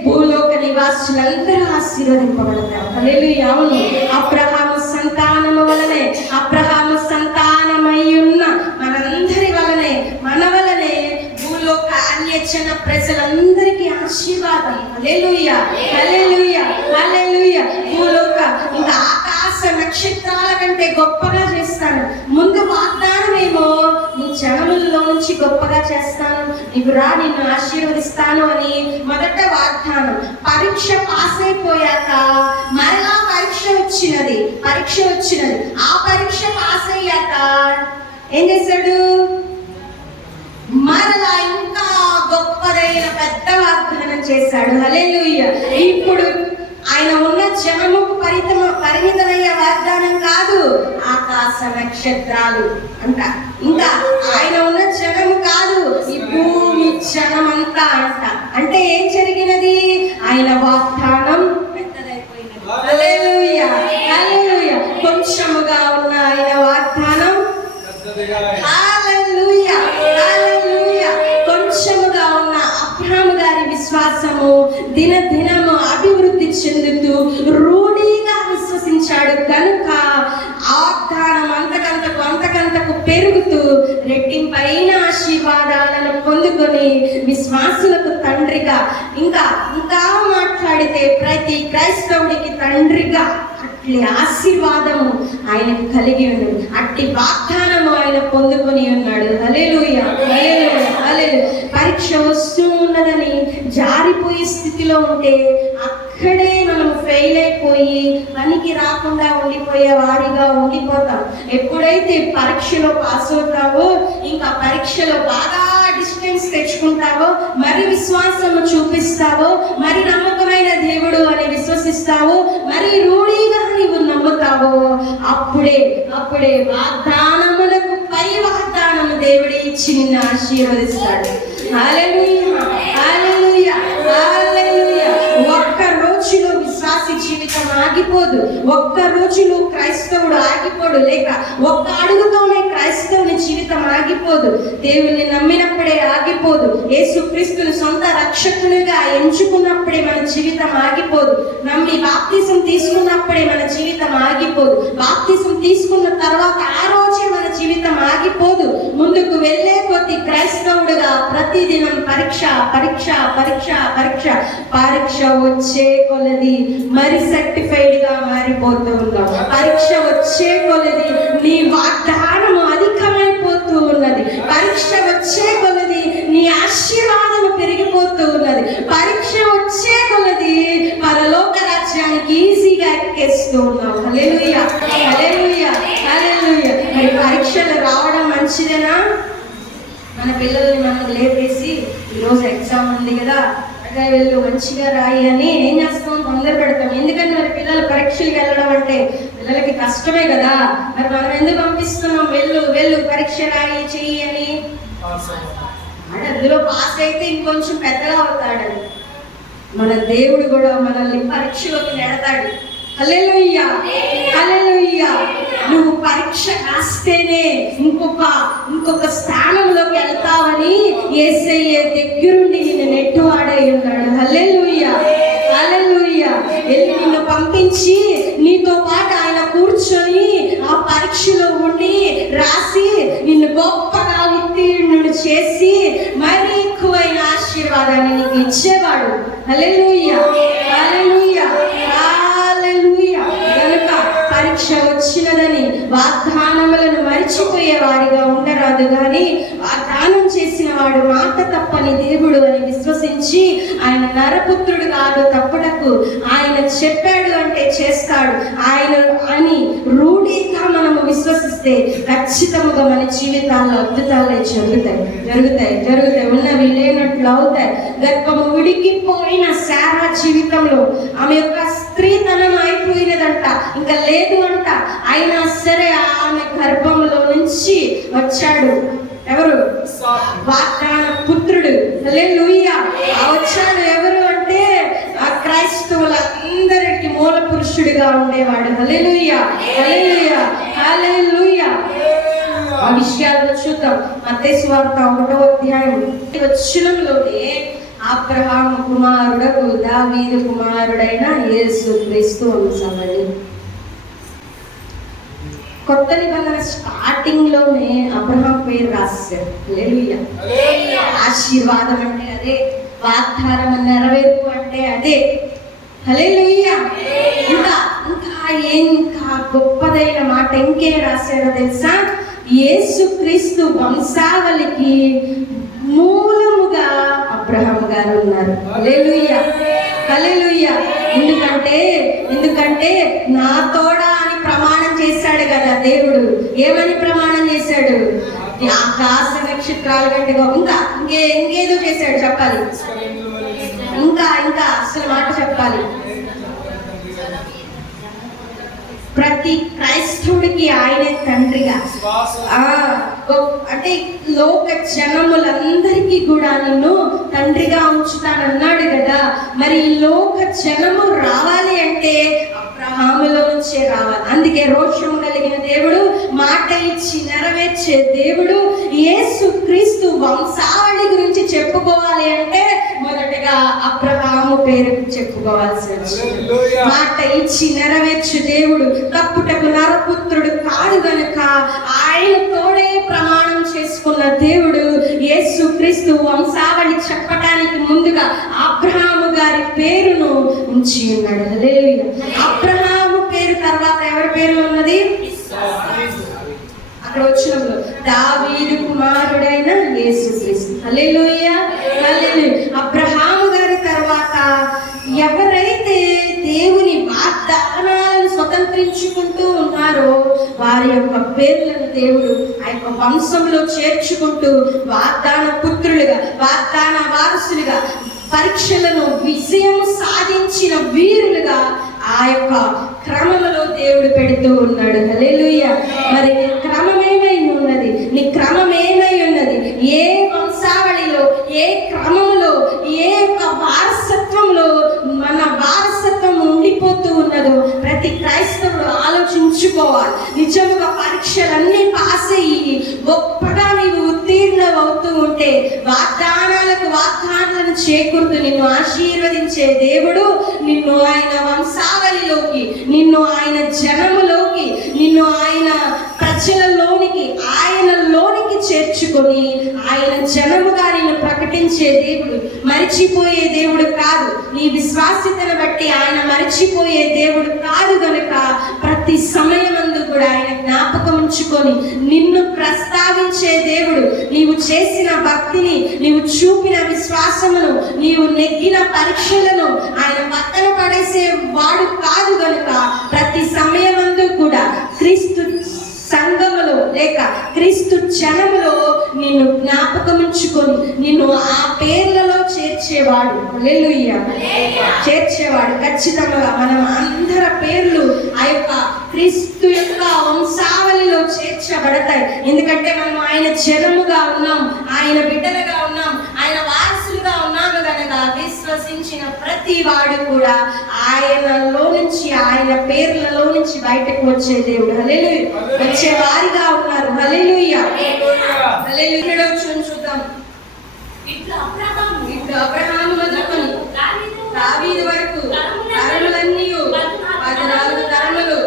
భూలోక నివాసులందరూ ఆశీర్వదింపబడతారు. హల్లెలూయా. అవును, అబ్రహాము సంతానము వలనే, అబ్రహాము సంతానమై ఉన్న మనందరి వలనే, మన వలనే భూలోక అన్యజన ప్రజలందరికీ ఆశీర్వాదం. హల్లెలూయా. భూలోక ఇంకా ఆకాశ నక్షత్రాల కంటే గొప్పగా చేస్తాడు. చేస్తాను, నీకు రా, నిన్ను ఆశీర్వదిస్తాను అని మొదట వాగ్దానం. పరీక్ష పాస్ అయిపోయాక మరలా పరీక్ష వచ్చినది. ఆ పరీక్ష పాస్ అయ్యాక ఏం చేశాడు? మరలా ఇంకా గొప్పదైన పెద్ద వాగ్దానం చేశాడు. హల్లెలూయా. ఇప్పుడు ఆయన ఉన్న జనముకు పరిమితమయ్యే వాగ్దానం కాదు, ఆకాశ నక్షత్రాలు అంట. ఇంకా ఆయన ఉన్న జనము కాదు, ఈ భూమి జనమంతా అంట. అంటే ఏం జరిగినది? ఆయన వాగ్దానం పెద్దదైపోయినది. హల్లెలూయా, హల్లెలూయా. కొంచెముగా ఉన్న ఆయన వాగ్దానం హల్లెలూయా, హల్లెలూయా. కొంచెముగా ఉన్న అబ్రహాము గారి విశ్వాసము దినదినము అభివృద్ధి చెందుతూ రూఢిగా విశ్వసించాడు కనుక వాగ్దానం అంతకంతకు పెరుగుతూ రెట్టింపైన ఆశీర్వాదాలను పొందుకొని విశ్వాసులకు తండ్రిగా, ఇంకా మాట్లాడితే ప్రతి క్రైస్తవుడికి తండ్రిగా అట్లి ఆశీర్వాదము ఆయనకు కలిగి ఉన్నది. అట్టి వాగ్దానము ఆయన పొందుకొని ఉన్నాడు. హల్లెలూయా, హల్లెలూయా, హల్లెలూయా. పరీక్ష వస్తూ ఉన్నదని జారిపోయే స్థితిలో ఉంటే అక్కడే మనం ఫెయిల్ అయిపోయి పనికి రాకుండా ఉండిపోయే వారిగా ఉండిపోతాం. ఎప్పుడైతే పరీక్షలో పాస్ అవుతావో, ఇంకా పరీక్షలో బాగా డిస్టెన్స్ తెచ్చుకుంటావో, మరి విశ్వాసము చూపిస్తావో, మరి నమ్మకమైన దేవుడు అని విశ్వసిస్తావో, మరి రూఢిగా నీవు నమ్ముతావో, అప్పుడే వాగ్దానములకు పై వాగ్దానము దేవుడే ఇచ్చి నిన్ను ఆశీర్వదిస్తాడు. హల్లెలూయా, హల్లెలూయా, హల్లెలూయా. ఒక్క రోజులో విశ్వాసి జీవితం ఆగిపోదు. ఒక్క రోజులో క్రైస్తవుడు ఆగిపోడు. లేక ఒక్క అడుగుతోనే క్రైస్తవుని జీవితం ఆగిపోదు. దేవుని నమ్మినప్పుడే ఆగిపోదు. యేసుక్రీస్తుని సొంత రక్షకునిగా ఎంచుకున్నప్పుడే మన జీవితం ఆగిపోదు. నమ్మి బాప్తిసం తీసుకున్నప్పుడే మన జీవితం ఆగిపోదు. బాప్తిసం తీసుకున్న తర్వాత ఆ రోజే మన జీవితం ఆగిపోదు. ముందుకు వెళ్ళే కొద్ది క్రైస్తవుడుగా ప్రతిదినం పరీక్ష వచ్చే కొలది మరి సర్టిఫైడ్ గా మారిపోతూ ఉన్నాం. పరీక్ష వచ్చే కొలది నీ వాగ్దానము అధికమైపోతూ ఉన్నది. పరీక్ష వచ్చే కొలది నీ ఆశీర్వాదము పెరిగిపోతూ ఉన్నది. పరీక్ష వచ్చే కొలది పరలోక రాజ్యానికి ఈజీగా ఎక్కేస్తూ ఉన్నాం. హల్లెలూయా, హల్లెలూయా, హల్లెలూయా. మరి పరీక్షలు రావడం మంచిదేనా? మన పిల్లల్ని మనం లేపేసి ఈరోజు ఎగ్జామ్ ఉంది కదా, వెళ్ళు మంచిగా రాయి అని ఏం చేస్తాం? తొందర పెడతాం. ఎందుకంటే మరి పిల్లలు పరీక్షలకు వెళ్ళడం అంటే పిల్లలకి కష్టమే కదా. మరి మనం ఎందుకు పంపిస్తున్నాం? వెళ్ళు పరీక్ష రాయి చెయ్యి అని. అందులో పాస్ అయితే ఇంకొంచెం పెద్దగా అవుతాడని మన దేవుడు కూడా మనల్ని పరీక్షలోకి నెడతాడు. హల్లెలూయా, హల్లెలూయా. నువ్వు పరీక్ష రాస్తేనే ఇంకొక స్థానంలోకి వెళ్తావని యేసయ్య దగ్గరుండి నిన్ను నెట్టువాడై ఉన్నాడు. హల్లెలూయా, హల్లెలూయా. వెళ్ళి నిన్ను పంపించి నీతో పాటు ఆయన కూర్చొని ఆ పరీక్షలో ఉండి రాసి నిన్ను గొప్పగా ఉత్తీర్ణుడు చేసి మరి ఎక్కువైన ఆశీర్వాదాన్ని నీకు ఇచ్చేవాడు. హల్లెలూయా, హల్లెలూయా, హల్లెలూయా. కనుక పరీక్ష వచ్చినదని వాగ్దానములను మరిచిపోయే వారిగా ఉండరాదు, కానీ వాగ్దానం చేసిన వాడు మాట తప్పని దేవుడు అని విశ్వసించి ఆయన నరపుత్రుడు కాదు తప్పుడకు, ఆయన చెప్పాడు అంటే చేస్తాడు ఆయన అని రూఢిగా మనము విశ్వసిస్తే ఖచ్చితంగా మన జీవితాల్లో అద్భుతాలే జరుగుతాయి. ఉన్నవి లేనట్లు అవుతాయి. గర్భము ఉడికిపోయిన శారా జీవితంలో ఆమె యొక్క స్త్రీతనం అయిపోయినదంట, ఇంకా లేదు అంట. అయినా సరే ఆమె గర్భంలో నుంచి వచ్చాడు ఎవరు? వాగ్దాన పుత్రుడు. హల్లెలూయా. వచ్చాడు ఎవరు అంటే ఆ క్రైస్తవులందరికీ మూల పురుషుడిగా ఉండేవాడు. హల్లెలూయా, హల్లెలూయా, హల్లెలూయా. ఆ విషయాలను చూద్దాం. మత్తయి సువార్త 1వ అధ్యాయం వచనంలోనే అబ్రహాము కుమారుడకు దావీదు కుమారుడైన యేసుక్రీస్తు వంశమని. కొత్త నిబంధన స్టార్టింగ్ లోనే అబ్రహాం పేరు రాశారు. హల్లెలూయా. ఆశీర్వాదం అంటే అదే, వాగ్దానం నెరవేర్పు అంటే అదే. హల్లెలూయా. ఇంకా గొప్పదైన మాట ఇంకే రాశారో తెలుసా? యేసుక్రీస్తు క్రీస్తు వంశావళికి మూలముగా అబ్రహాము గారు ఉన్నారు. హల్లెలూయా, హల్లెలూయా. ఎందుకంటే నా తోడా అని ప్రమాణం చేశాడు కదా దేవుడు. ఏమని ప్రమాణం చేశాడు? ఆకాశ నక్షత్రాల కంటే ఇంకేదో చేశాడు చెప్పాలి. ఇంకా అసలు మాట చెప్పాలి. ప్రతి క్రైస్తవుడికి ఆయనే తండ్రిగా, అంటే లోక జనములందరికీ కూడా నిన్ను తండ్రిగా ఉంచుతానన్నాడు కదా. మరి ఈ లోక జనము రావాలి అంటే అబ్రహాములో నుంచే రావాలి. అందుకే రోషం కలిగిన దేవుడు, మాట ఇచ్చి నెరవేర్చే దేవుడు. యేసు క్రీస్తు వంశావళి గురించి చెప్పుకోవాలి అంటే మొదటగా అబ్రహాము పేరు చెప్పుకోవాల్సి వచ్చింది. మాట ఇచ్చి నెరవేర్చే దేవుడు, తప్పుటకు నరపుత్రుడు కాదు గనుక ఆయన తోడే ప్రమాణం చేసుకున్న దేవుడు. యేసు క్రీస్తు వంశావళి చెప్పడానికి ముందుగా అబ్రహాము గారి పేరును ఉంచి ఉన్నాడు. హల్లెలూయా. అబ్రహాము పేరు తర్వాత ఎవరి పేరు ఉన్నది? అక్కడ వచ్చినప్పుడు దావీదు కుమారుడైన యేసు క్రీస్తు. హల్లెలూయా, హల్లెలూయా. అబ్రహాము గారి తర్వాత ఎవరైతే దేవుని వాగ్దానాలను స్వతంత్రించుకుంటూ ఉన్నారో వారి యొక్క పేర్లను దేవుడు ఆ యొక్క వంశంలో చేర్చుకుంటూ వాగ్దాన పుత్రులుగా, వాగ్దాన వారసులుగా, పరీక్షలను విజయం సాధించిన వీరులుగా ఆ యొక్క క్రమంలో దేవుడు పెడుతూ ఉన్నాడు. హల్లెలూయా. మరి నీ క్రమం ఏమై ఉన్నది? నీ క్రమం ఏమై ఉన్నది? ఏ వంశావళిలో, ఏ క్రమంలో, ఏ యొక్క వారసత్వంలో మన వారసత్వం ఉండిపోతూ ఉన్నదో ప్రతి క్రైస్తవుడు ఆలోచించుకోవాలి. నిజముగా పరీక్షలన్నీ పాస్ అయ్యి గొప్పగా నీవు ఉత్తీర్ణం అవుతూ ఉంటే వాగ్దానాలను చేకూరుతూ నిన్ను ఆశీర్వదించే దేవుడు నిన్ను ఆయన వంశావళిలోకి, నిన్ను ఆయన జనములోకి, నిన్ను ఆయన ప్రజలలోనికి, ఆయనలోనికి చేర్చుకొని ఆయన జనముగా నిన్ను ప్రకటించే దేవుడు. మరిచిపోయే దేవుడు కాదు. నీ విశ్వాసితను బట్టి ఆయన మరిచిపోయే దేవుడు కాదు గనుక ప్రతి సమయమందు కూడా ఆయన జ్ఞాపకం ఉంచుకొని నిన్ను ప్రస్తావించే దేవుడు. నీవు చేసిన భక్తిని, నీవు చూపిన విశ్వాసమును, నీవు నెగ్గిన పరీక్షలను ఆయన పక్కన పడేసే వాడు కాదు గనుక ప్రతి సమయమందు కూడా క్రీస్తు సంఘములో లేక క్రీస్తు జనములో నిన్ను జ్ఞాపకం ఉంచుకొని నిన్ను ఆ పేర్లలో చేర్చేవాడు. హల్లెలూయా, చేర్చేవాడు. ఖచ్చితంగా మనం అందరి పేర్లు ఆ యొక్క క్రీస్తు యొక్క వంశావళిలో చేర్చబడతాయి. ఎందుకంటే మనం ఆయన జనముగా ఉన్నాం, ఆయన బిడ్డలుగా ఉన్నాం, ఆయన వారసులుగా ఉన్నాము కనుక విశ్వసించిన ప్రతి వాడు కూడా ఆయనలో నుంచి, ఆయన పేర్లలో నుంచి బయటకు వచ్చే దేవుడు. హల్లెలూయా. వచ్చే వారిగా ఉన్నారు. హల్లెలూయా, హల్లెలూయా. చూద్దాం. ఇట్లా అబ్రహాము మొదలుకొని దావీదు వరకు తరములన్నీ 14 తరములు.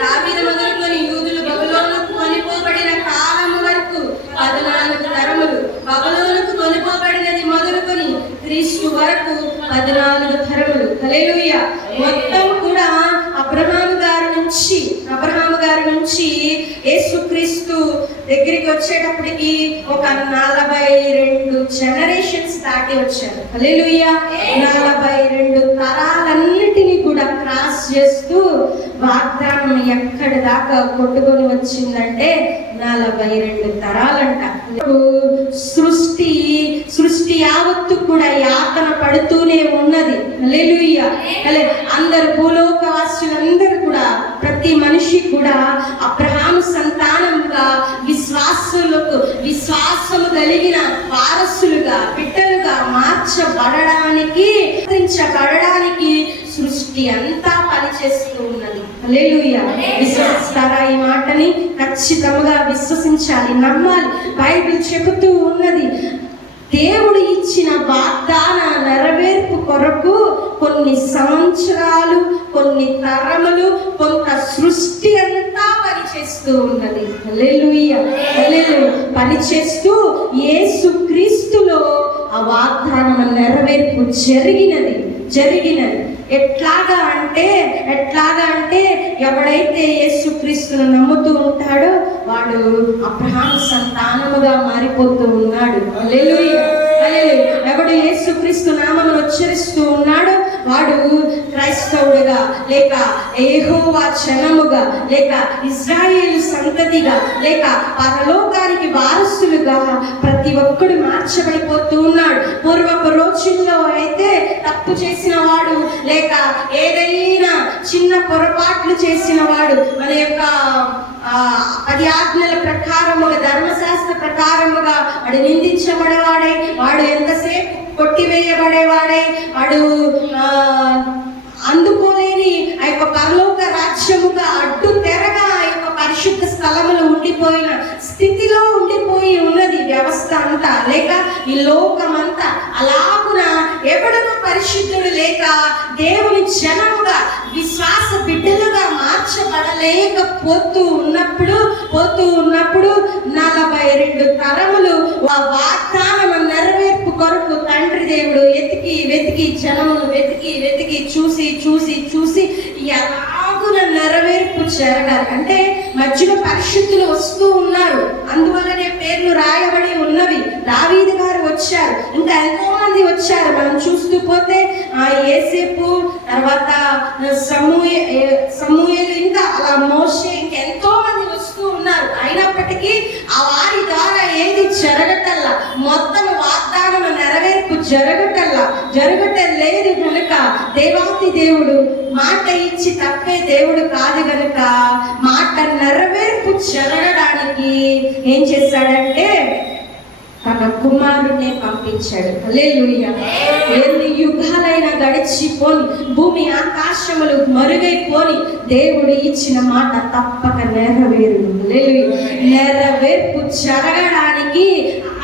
దావీదు మొదలుకొని యూదులు బబులోనుకు కొనిపోబడిన కాలము వరకు 14 తరములు. బబులోనుకు కొనిపోబడినది మొదలుకొని క్రీస్తు వరకు 14 తరములు. హల్లెలూయా. మొత్తం కూడా అబ్రహాము గారి నుంచి యేసుక్రీస్తు దగ్గరికి వచ్చేటప్పటికి ఒక 42 జనరేషన్స్ దాటి వచ్చారు. హల్లెలూయా. 42 తరాలన్నిటినీ కూడా క్రాస్ చేస్తూ వాగ్దానం ఎక్కడి దాకా కొట్టుకొని వచ్చిందంటే 42 తరాలంట. సృష్టి యావత్తు కూడా యాతన పడుతూనే ఉన్నది. హల్లెలూయా. అందరు భూలోకవాసులందరూ కూడా ప్రతి మనిషి కూడా అబ్రహాము సంతానముగా విశ్వాసము కలిగిన వారసులుగా, బిడ్డలుగా మార్చబడడానికి సృష్టి అంతా పనిచేస్తూ ఉన్నది. హల్లెలూయా. విశ్వసిస్తారా ఈ మాటని? ఖచ్చితంగా విశ్వసించాలి, నమ్మాలి. బైబిల్ చెబుతూ ఉన్నది దేవుడు ఇచ్చిన వాగ్దాన నెరవేర్పు కొరకు కొన్ని సంవత్సరాలు, కొన్ని తరములు, కొంత సృష్టి అంతా పనిచేస్తూ ఉన్నది. హల్లెలూయా, హల్లెలూయా. పనిచేస్తూ యేసు క్రీస్తులో ఆ వాగ్దానం నెరవేర్పు జరిగినది. ఎట్లాగా అంటే ఎవడైతే యేసుక్రీస్తును నమ్ముతూ ఉంటాడో వాడు అబ్రహాము సంతానముగా మారిపోతూ ఉన్నాడు. హల్లెలూయా, హల్లెలూయా. ఎవడు యేసుక్రీస్తు నామమును ఉచ్చరిస్తూ ఉన్నాడో వాడు క్రైస్తవుడుగా, లేక యెహోవా జనముగా, లేక ఇశ్రాయేలు సంతతిగా, లేక పరలోకానికి వారసులుగా ప్రతి ఒక్కడు మార్చబడిపోతూ ఉన్నాడు. పూర్వపు రోజుల్లో అయితే తప్పు చేసిన వాడు, లేక ఏదైనా చిన్న పొరపాట్లు చేసిన వాడు మన యొక్క 10 ఆజ్ఞల ప్రకారముగా, ధర్మశాస్త్ర ప్రకారముగా వాడు నిందించబడేవాడై, వాడు ఎంతసేపు కొట్టివేయబడేవాడై, వాడు అందుకోలేని ఆ యొక్క పరలోక రాజ్యముగా అడ్డు తెరగా ఆ యొక్క పరిశుద్ధ స్థలములు ఉండిపోయిన స్థితిలో ఉండిపోయి ఉన్నది వ్యవస్థ అంతా, లేక ఈ లోకమంతా. అలాగున ఎవడను పరిశుద్ధుడు లేక దేవుని జనముగా విశ్వాస బిడ్డలుగా మార్చబడలేకపోతూ ఉన్నప్పుడు 42 తరములు ఆ వాగ్దానం నెరవేర్పు కొరకు తండ్రి దేవుడు వెతికి జనమును వెతికి చూసి ఎలాగున నెరవేర్పు జరగాలి అంటే మధ్యలో పరిశుద్ధులు వస్తూ ఉన్నారు. అందువల్లనే పేర్లు రాయబడి ఉన్నవి. దావీదు గారు వచ్చారు, ఇంకా ఎంతో మంది వచ్చారు. మనం చూస్తూ పోతే యేసేపు, తర్వాత సమూయేలు, ఇంకా అలా మోషే, ఇంకెంతో మంది వస్తూ ఉన్నారు. అయినప్పటికీ ఆ వారి ద్వారా ఏది జరగటల్లా, మొత్తం వాగ్దానం నెరవేర్పు జరగటం లేదు కనుక దేవాతి దేవుడు మాట ఇచ్చి తప్పే దేవుడు కాదు కనుక మాట నెరవేర్పు జరగడానికి ఏం చేశాడంటే తన కుమారుడినే పంపించాడు. హల్లెలూయా. ఎన్ని యుగాలైనా గడిచిపోని, భూమి ఆకాశములు మరుగైపోని దేవుడు ఇచ్చిన మాట తప్పక నెరవేరును. హల్లెలూయా. నెరవేర్పు జరగడానికి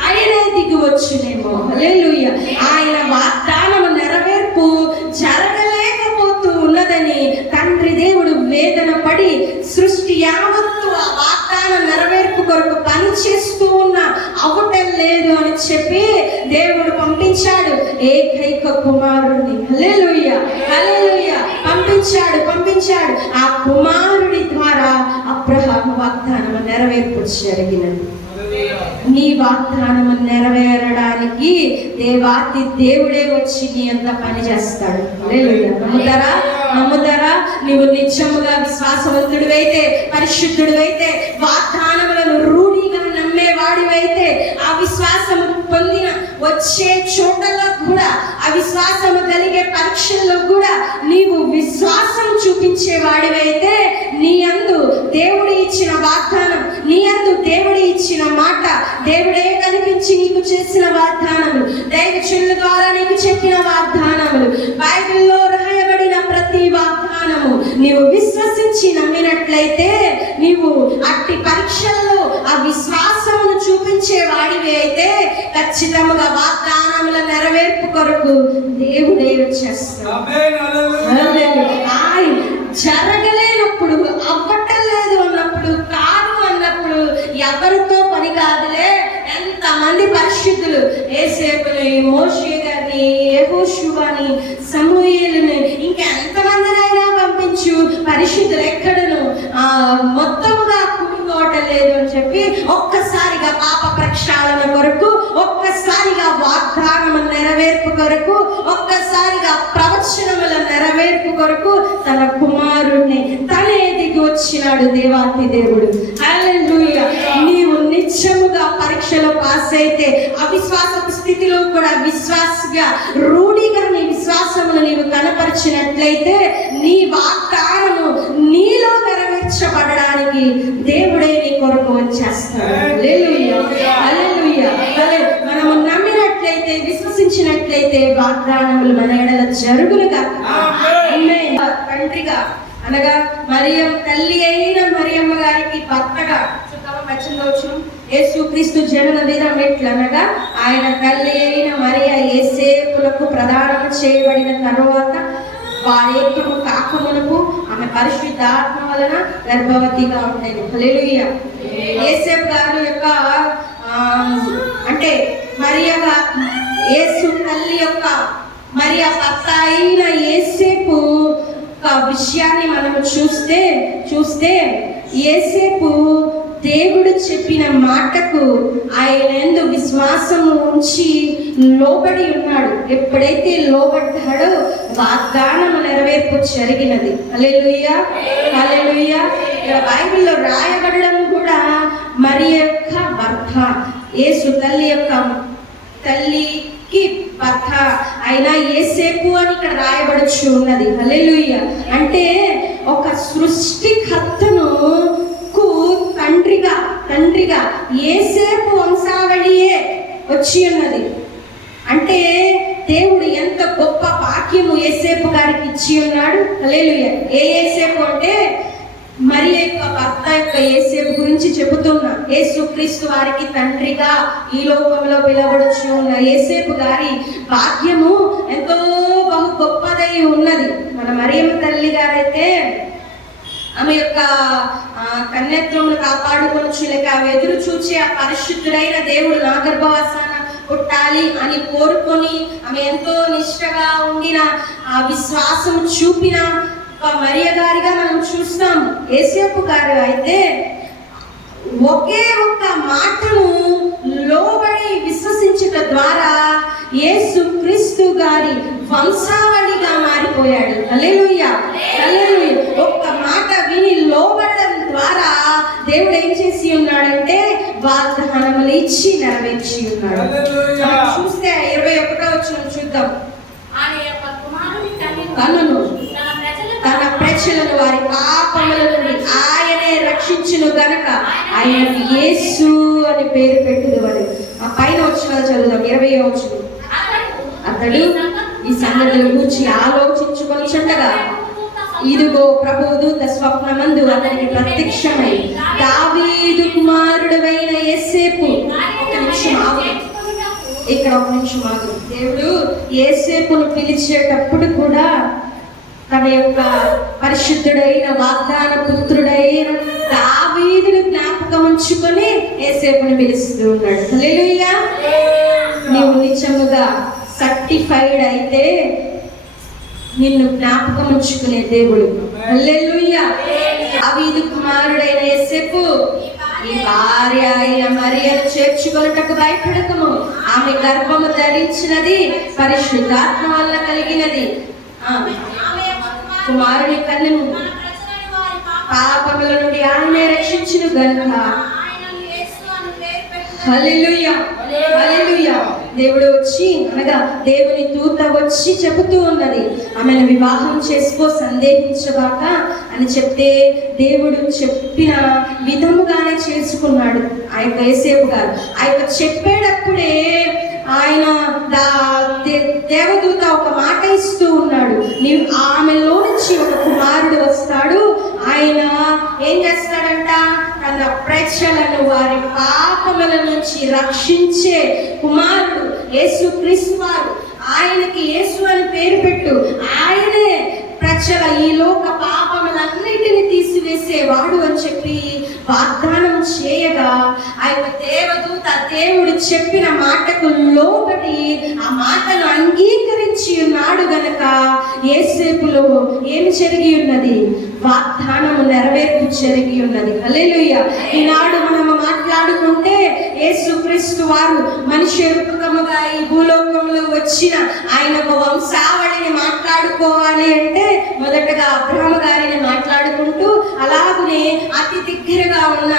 ఆయనే దిగి వచ్చునేమో. హల్లెలూయా. ఆయన వాగ్దానము నెరవేర్పు జరగలేకపోతూ ఉన్నదని తండ్రి దేవుడు వేదన పడి సృష్టి యావత్తు ఆ వాగ్దాన నెరవేర్పు కొరకు పని చేస్తూ ఉన్న అవటం లేదు అని చెప్పి దేవుడు పంపించాడు ఏకైక కుమారుడిని. హల్లెలూయా, హల్లెలూయా. పంపించాడు. ఆ కుమారుడి ద్వారా అబ్రహాము వాగ్దానము నెరవేర్పు జరిగినది. నీ వాగ్దానము నెరవేరడానికి దేవాతి దేవుడే వచ్చి నీ అంత పని చేస్తాడు. నమ్ముతారా? నీవు నిత్యముగా విశ్వాసవంతుడివైతే, పరిశుద్ధుడివైతే, వాగ్దానములను రూఢిగా నమ్మేవాడివైతే, ఆ విశ్వాసము పొందిన వచ్చే చోటలో కూడా, ఆ విశ్వాసము కలిగే పరీక్షల్లో కూడా నీవు విశ్వాసం చూపించేవాడివైతే, నీ యందు దేవుడు ఇచ్చిన వాగ్దానం, నీ యందు దేవుడు ఇచ్చిన మాట, దేవుడే కనిపించి నీకు చేసిన వాగ్దానములు, దైవజనుల ద్వారా నీకు చెప్పిన వాగ్దానములు, బైబిల్లో రాయబడిన ప్రతి వాగ్దానము నీవు విశ్వసించి నమ్మినట్లయితే నీవు అట్టి పరీక్షల్లో ఆ విశ్వాసమును చూపించే వాడివి అయితే ఖచ్చితంగా వాగ్దానముల నెరవేర్పు కొరకు దేవుడే వచ్చేస్తాడు. జరగలేనప్పుడు, అవ్వటం లేదు అన్నప్పుడు, కాదు అన్నప్పుడు ఎవరితో పని కాదులే. ఎంతమంది పరిశుద్ధులు యేసేపుని, మోషే గారిని, యెహోషువని, సమూయేలుని, ఇంకెంతమందినైనా పంపించు, పరిశుద్ధులు ఎక్కడను మొత్తముగా కూడుకోవటం లేదు అని చెప్పి ఒక్కసారిగా పాప ప్రక్షాళన కొరకు, ఒక్కసారిగా వాగ్దానము నెరవేర్పు కొరకు, ఒక్కసారిగా ప్రవచనముల నెరవేర్పు కొరకు తన కుమారుణ్ణి తనే దిగి వచ్చినాడు దేవాతి దేవుడు. హల్లెలూయా. నీవు నిత్యముగా పరీక్షలో పాస్ అయితే, అవిశ్వాసపు స్థితిలో కూడా విశ్వాసగా రూఢిగా నీ విశ్వాసమును నీవు కనపరిచినట్లయితే నీ వాగ్దానము నీలో నెరవేర్చబడడానికి దేవుడే నీ కొరకు వచ్చేస్తాడు. హల్లెలూయా, హల్లెలూయా. మనము నమ్మినట్లయితే, విశ్వసించినట్లయితే వాగ్దానములు మన ఎడల జరుగునుగా. తండ్రిగా అనగా మరియం తల్లి అయిన మరియమ్మ గారికి భర్తగా యేసుక్రీస్తు జనన దినం ఎట్లనగా ఆయన తల్లి అయిన మరియ యేసేపులకు ప్రదానం చేయబడిన తరువాత వారేకము కాకమునకు ఆమె పరిశుద్ధాత్మ వలన గర్భవతిగా ఉండేది. హల్లెలూయా. యేసేపు గారి యొక్క అంటే మరియగా యేసు తల్లి యొక్క మరి ఆ భర్త అయిన యేసేపు విషయాన్ని మనం చూస్తే యేసేపు దేవుడు చెప్పిన మాటకు ఆయన యందు విశ్వాసము ఉంచి లోబడి ఉన్నాడు. ఎప్పుడైతే లోబడ్డాడో వాగ్దానము నెరవేర్పు జరిగినది. హల్లెలూయా, హల్లెలూయా. ఇక్కడ బైబిల్లో రాయబడడం కూడా మరి యొక్క భర్త, యేసు తల్లికి భర్త అయినా యేసేపు అని ఇక్కడ రాయబడుచు ఉన్నది. హల్లెలూయా. అంటే ఒక సృష్టికర్తను తండ్రిగా యేసేపు వంశావళియే వచ్చి ఉన్నది. అంటే దేవుడు ఎంత గొప్ప భాగ్యము యేసేపు గారికి ఇచ్చి ఉన్నాడు. హల్లెలూయా. ఏ యేసేపు అంటే మరి యొక్క భర్త యొక్క యేసేపు గురించి చెబుతున్నా. యేసుక్రీస్తు వారికి తండ్రిగా ఈ లోకంలో పిలవడుచు ఉన్న యేసేపు గారి భాగ్యము ఎంతో బహు గొప్పదై ఉన్నది. మన మరియమ్మ తల్లి గారైతే ఆమె యొక్క కన్యత్వమును కాపాడుకొనొచ్చు, లేక ఆమె ఎదురు చూచి ఆ పరిశుద్ధుడైన దేవుడు నా గర్భవాసాన పుట్టాలి అని కోరుకొని ఆమె ఎంతో నిష్ఠగా ఉండిన ఆ విశ్వాసం చూపిన మరియ గారిగా మనం చూస్తాం. యేసేపు గారు అయితే ఒకే ఒక్క మాటను లోబడి విశ్వసించుట ద్వారా యేసుక్రీస్తు గారి వంశావళిగా మారిపోయాడు. హల్లెలూయా, హల్లెలూయా. ఒక్క మాట విని లోబడడం ద్వారా దేవుడు ఏం చేసి ఉన్నాడంటే వాగ్దానములు ఇచ్చి నెరవేర్చి ఉన్నాడు. చూస్తే 21వ వచనం చూద్దాం. కన్నును తన ప్రజలను వారి పాపముల నుండి ఆయనే రక్షించును గనక ఆయనకు యేసు అని పేరు పెట్టుదువని. ఆ పైన వచనాలు చదువుదాం. 20వ వచనం. అతడు ఈ సంగతుల గురించి ఆలోచించుకొనుచుండగా ఇదిగో ప్రభువు దూత స్వప్నమందు అతనికి ప్రత్యక్షమై దావీదు కుమారుడైన యేసేపు. ఇక్కడ ఒక నిమిషం ఆగు. దేవుడు యేసేపును పిలిచేటప్పుడు కూడా తన యొక్క పరిశుద్ధుడైన వాగ్దాన పుత్రుడైన దావీదును జ్ఞాపకం ఉంచుకొని యేసేపుని పిలుస్తూ ఉన్నాడు. హల్లెలూయా. నీవు నిజముగా సర్టిఫైడ్ అయితే నిన్ను జ్ఞాపకం ఉంచుకునే దేవుడు. హల్లెలూయా. దావీదు కుమారుడైన యేసేపు ఈ భార్య అయిన మరియను చేర్చుకొనుటకు భయపడకము. ఆమె గర్భము ధరించినది పరిశుద్ధాత్మ వల్ల కలిగినది. కుమారుని కన్నును పాపముల నుండి ఆయనే రక్షించును గనుక. హల్లెలూయా, హల్లెలూయా. దేవుడు వచ్చి అనగా దేవుని దూత వచ్చి చెబుతూ ఉన్నది, ఆమెను వివాహం చేసుకో, సందేహించబాక అని చెప్తే దేవుడు చెప్పిన విధముగానే చేసుకున్నాడు ఆ యొక్క యేసేపు గారు. ఆ యొక్క చెప్పేటప్పుడే ఆయన దేవదూత ఒక మాట ఇస్తూ ఉన్నాడు. నీవు ఆమెలో నుంచి ఒక కుమారుడు వస్తాడు, ఆయన ఏం చేస్తాడంట, తన ప్రజలను వారి పాపముల నుంచి రక్షించే కుమారుడు యేసుక్రీస్తు వారు. ఆయనకి యేసు అని పేరు పెట్టు. ఆయనే ప్రజల ఈ లోక పాపములన్నిటిని తీసివేసేవాడు అని చెప్పి వాగ్దానం చేయగా ఆ యొక్క దేవదూత దేవుడు చెప్పిన మాటకు లోబడి ఆ మాటను అంగీకరించి ఉన్నాడు గనక యేసేపులో ఏమి జరిగి ఉన్నది, వాగ్దానము నెరవేర్పు జరిగి ఉన్నది. హల్లెలూయా. ఈనాడు మనము మాట్లాడుకుంటే యేసుక్రీస్తు వారు మనిషి రూపకముగా ఈ భూలోకంలో వచ్చిన ఆయన ఒక వంశావళిని మాట్లాడుకోవాలి అంటే మొదటగా అబ్రహాము గారిని మాట్లాడుకుంటూ, అలాగనే అతి దగ్గరగా ఉన్న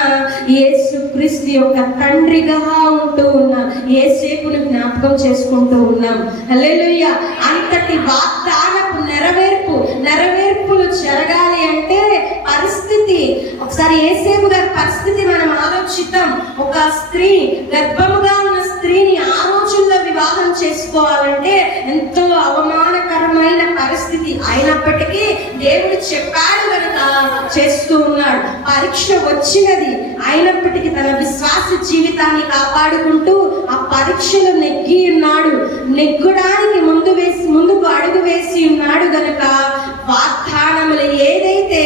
యేసుక్రీస్తు యొక్క తండ్రిగా ఉంటూ ఉన్న యేసేపును జ్ఞాపకం చేసుకుంటూ ఉన్నాం. హల్లెలూయా. అంతటి వాగ్దానపు నెరవేర్పులు జరగాలి అంటే పరిస్థితి, ఒకసారి యేసేపు గారి పరిస్థితి మనం ఆలోచిద్దాం. ఒక స్త్రీ, గర్భముగా ఉన్న స్త్రీని ఆ రోజుల్లో వివాహం చేసుకోవాలంటే ఎంతో అవమానకరమైన పరిస్థితి. అయినప్పటికీ దేవుడు చెప్పాడు కనుక చేస్తూ ఉన్నాడు. పరీక్ష వచ్చినది, అయినప్పటికీ తన విశ్వాస జీవితాన్ని కాపాడుకుంటూ ఆ పరీక్షలు నెగ్గి ఉన్నాడు. నెగ్గడానికి ముందుకు అడుగు వేసి ఉన్నాడు గనుక వాగ్దానములు ఏదైతే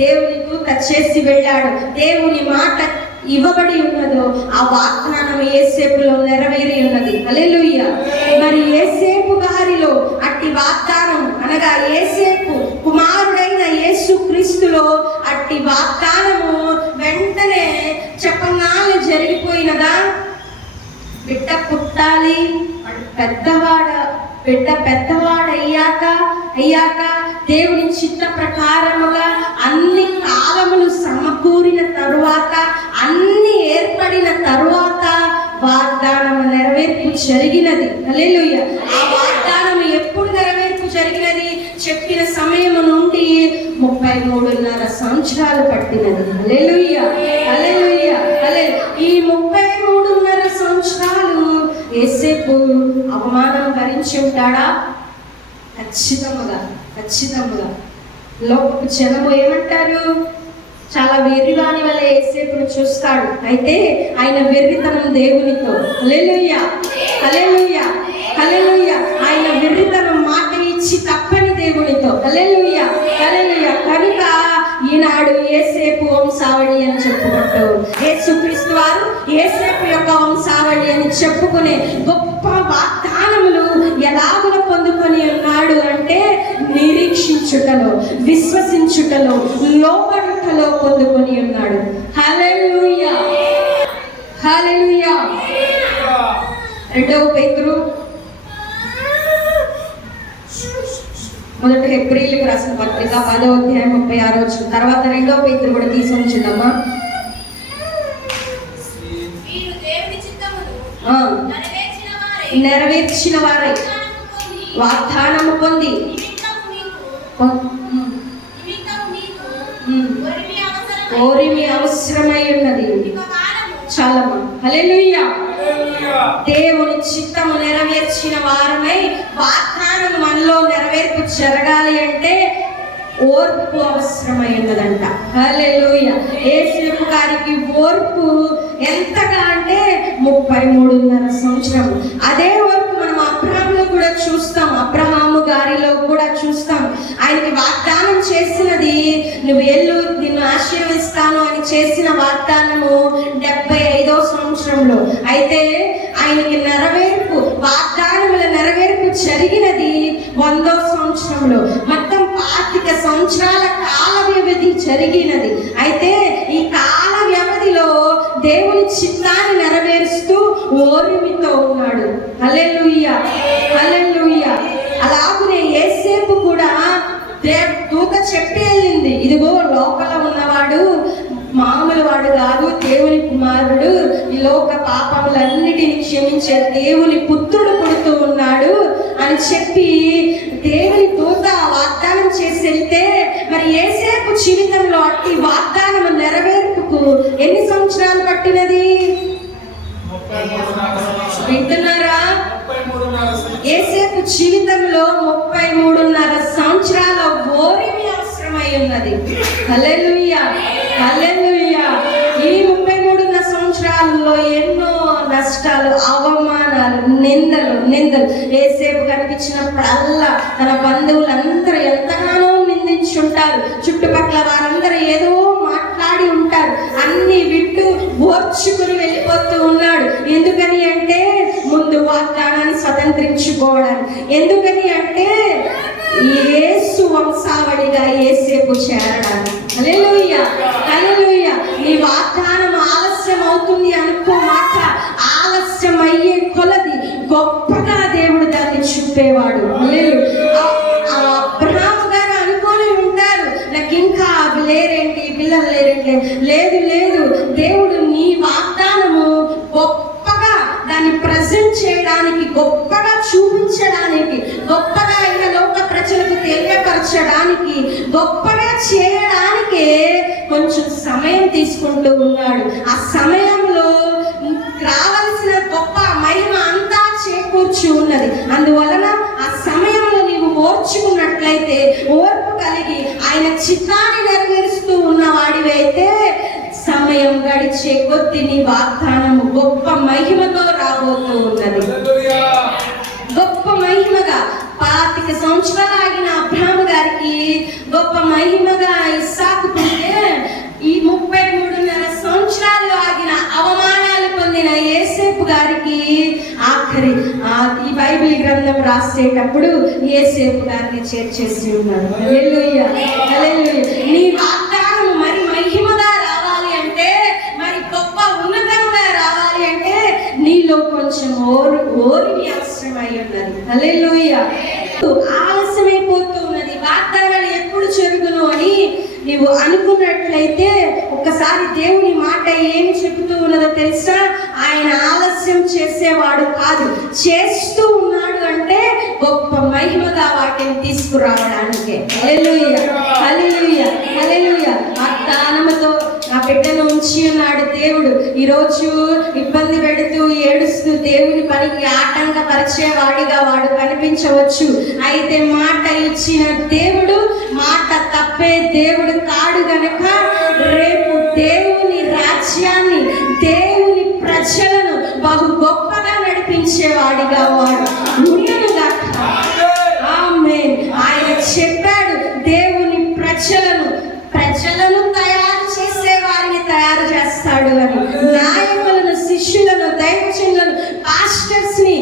దేవుని దూత చేసి వెళ్ళాడు, దేవుని మాట ఇవ్వబడి ఉన్నదో ఆ వాగ్దానం యేసేపులో నెరవేరి ఉన్నది. హల్లెలూయా. మరి యేసేపు గారిలో అట్టి అట్టి వాగ్దానం అనగా యేసేపు కుమారుడైన యేసు క్రీస్తులో అట్టి వాగ్దానము వెంటనే చెప్పంగానే జరిగిపోయినదా. బిడ్డ పుట్టాలి, బిడ్డ పెద్దవాడయ్యాక దేవుని చిత్త ప్రకారముగా అన్ని కాలములు సమకూరిన తరువాత, అన్ని ఏర్పడిన తరువాత వాగ్దానం నెరవేర్పు జరిగినది. హల్లెలూయా. ఆ వాగ్దానం ఎప్పుడు నెరవేర్పు జరిగినది? చెప్పిన సమయం నుండి 33.5 సంవత్సరాలు పట్టినది. హల్లెలూయా, హల్లెలూయా, హల్లెలూయా. ఈ 33.5 సంవత్సరాలు యేసేపు అవమానం భరించి ఉంటాడా? ఖచ్చితంగా. లోకపు జనము ఏమంటారు? చాలా వెర్రివాని వల్ల యేసేపును చూస్తాడు. అయితే ఆయన వెర్రితనం దేవునితో. హల్లెలూయా, హల్లెలూయా, హల్లెలూయా. ఆయన వెర్రితనం మాట ఇచ్చి తప్పని దేవునితో. హల్లెలూయా, హల్లెలూయా. కనుక ఈనాడు యేసేపు వంశావళి అని చెప్పుకుంటూ, యేసుక్రీస్తు వారు యేసేపు యొక్క వంశావళి అని చెప్పుకునే గొప్ప వాగ్దానములు ఎలాగున పొందుకొని ఉన్నాడు అంటే నిరీక్షించుటలో, విశ్వసించుటలో, లోబడుటలో పొందుకొని ఉన్నాడు. హల్లెలూయా, హల్లెలూయా. 2 పేతురు 1 ఏప్రిల్కి రాసిన పత్రిక 10వ అధ్యాయం 36వ వచనం. తర్వాత 2 పేతురు కూడా తీసుకొచ్చిందమ్మా. నెరవేర్చిన వారై వాగ్దానము పొంది ఓరిమి అవసరమై ఉన్నది. చాలమ్మా. హల్లెలూయా. దేవుని చిత్తము నెరవేర్చిన వారమై వాగ్దానం మనలో నెరవేర్పు జరగాలి అంటే ఓర్పు అవసరమై ఉన్నదంట. హల్లెలూయా. యేసేపు గారికి ఓర్పు ఎంతగా అంటే 33.5 సంవత్సరం. అదే ఓర్పు మనం అబ్రహాములో కూడా చూస్తాం, అబ్రహాము గారిలో కూడా చూస్తాం. ఆయనకి వాగ్దానం చేసినది, నువ్వు ఎల్లు నిన్ను ఆశీర్వదిస్తాను అని చేసిన వాగ్దానము 75వ సంవత్సరంలో. అయితే ఆయనకి నెరవేర్పు, వాగ్దానముల నెరవేర్పు జరిగినది 100వ సంవత్సరంలో. మొత్తం 25 సంవత్సరాల కాల వ్యవధి జరిగినది. అయితే ఈ కాల వ్యవధిలో దేవుని చిత్తాన్ని నెరవేరుస్తూ ఓర్మితో ఉన్నాడు. హల్లెలూయా, హల్లెలూయా. అలాగునే యేసేపు కూడా దూత చెప్పి వెళ్ళింది, ఇదిగో లోపల ఉన్నవాడు మామూలు వాడు కాదు, దేవుని కుమారుడు, ఈ లోక పాపములన్నిటిని క్షమించే దేవుని పుత్రుడు పుడుతూ ఉన్నాడు అని చెప్పి దేవుని దూత వాగ్దానం చేసి వెళ్తే, మరి యేసేపు జీవితంలో అట్టి వాగ్దానం నెరవేర్పుకు ఎన్ని సంవత్సరాలు పట్టినది? వింటున్నారా? యేసేపు జీవితంలో 33.5 సంవత్సరాల ఓరిమి అవసరమై ఉన్నది. హల్లెలూయా, హల్లెలూయా. ఈ 33.5 సంవత్సరాలలో ఎన్నో నష్టాలు, అవమానాలు, నిందలు. యేసేపు కనిపించినప్పుడల్లా తన బంధువులందరూ ఎంతగానో నిందించుంటారు. చుట్టుపక్కల వారందరూ ఏదో మాట్లాడి ఉంటారు. అన్ని వింటూ ఓర్చుకుని వెళ్ళిపోతూ ఉన్నాడు. ఎందుకని అంటే ముందు వాగ్దానాన్ని స్వతంత్రించుకోవడానికి. ఎందుకని అంటే యేసు వంశావళిగా యేసేపు చేరడానికి. హల్లెలూయా, హల్లెలూయా. నీ వాగ్దానం ఆలస్యం అవుతుంది అనుకో మాట, ఆలస్యం అయ్యే కొలది గొప్పగా దేవుడు దాన్ని చూపేవాడు. అబ్రహాము గారు అనుకొని ఉంటారు, నాకు ఇంకా లేరేంటి, పిల్లలు లేరేంటి. లేదు, దేవుడు నీ వాగ్దానము గొప్పగా దాన్ని ప్రజెంట్ చేయడానికి, గొప్పగా చూపించడానికి, గొప్పగా ఇంకా లోక ప్రజలకు తెలియపరచడానికి, గొప్పగా చేయడానికే కొంచెం సమయం తీసుకుంటూ ఉన్నాడు. ఆ సమయంలో రావాల్సిన గొప్ప మహిమ అంతా చేకూర్చి ఉన్నది. అందువలన ఆ సమయంలో నీవు ఓర్చుకున్నట్లయితే, ఓర్పు కలిగి ఆయన చిత్తాన్ని నెరవేరుస్తూ ఉన్న వాడివైతే, సమయం గడిచే కొద్ది నీ వాగ్దానము గొప్ప మహిమతో రాబోతూ ఉన్నది. గొప్ప మహిమగా 25 సంవత్సరాలు ఆగిన అబ్రహాము గారికి గొప్ప మహిమగా ఇస్సాకు పుట్టే, ఈ 33.5 సంవత్సరాలు ఆగిన అవమానాలు పొందిన యేసేపు గారికి ఆఖరి ఈ బైబిల్ గ్రంథం గ్రంథం రాసేటప్పుడు యోసేపు గారిని చేర్చేసి ఉన్నాడు. హల్లెలూయా, హల్లెలూయా. నీ వాగ్దానం మరి మహిమగా రావాలి అంటే, మరి గొప్ప ఉన్నతంగా రావాలి అంటే నీలో కొంచెం ఓరిమి అవసరమై ఉన్నది. హల్లెలూయా. ఆలస్యమైపోతూ ఉన్నది, వాగ్దానాలు ఎప్పుడు జరుగును అని నీవు అనుకున్నట్లయితే ఒకసారి దేవుని మాట ఏమి చెబుతూ ఉన్నదో తెలుసా? ఆయన ఆలస్యం చేసేవాడు కాదు, చేస్తూ ఉన్నాడు అంటే గొప్ప మహిమగా వాటిని తీసుకురావడానికి. హల్లెలూయా, హల్లెలూయా, హల్లెలూయా. వాగ్దానముతో నా బిడ్డను ఉంచి ఉన్నాడు దేవుడు. ఈరోజు ఇబ్బంది పెడుతూ ఏడుస్తూ దేవుని పనికి ఆటంకపరిచేవాడిగా వాడు కనిపించవచ్చు. అయితే మాట ఇచ్చిన దేవుడు మాట తప్పే దేవుడు కాడు గనక రేపు దేవుని రాజ్యాన్ని, దేవుని ప్రజలను బహు గొప్పగా నడిపించేవాడిగా వాడు ఉండనుగా. ఆమేన్. ఆయన చెప్పాడు, దేవుని ప్రజలను తయారు చేసే వారిని తయారు చేస్తాడు అని. నాయకులను, శిష్యులను, దైవజనులను, పాస్టర్స్ ని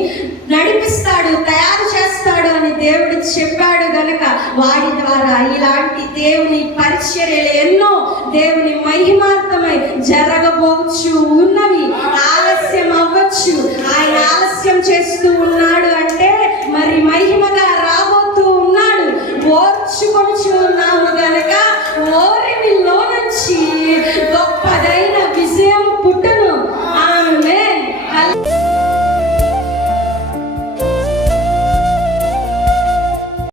నడిపిస్తాడు, తయారు చేస్తాడు అని దేవుడు చెప్పాడు గనక వాడి ద్వారా ఇలాంటి దేవుని పరిచర్యలు ఎన్నో దేవుని మహిమార్థమై జరగబోవచ్చు ఉన్నవి. ఆలస్యం అవ్వచ్చు. ఆయన ఆలస్యం చేస్తూ ఉన్నాడు అంటే మరి మహిమగా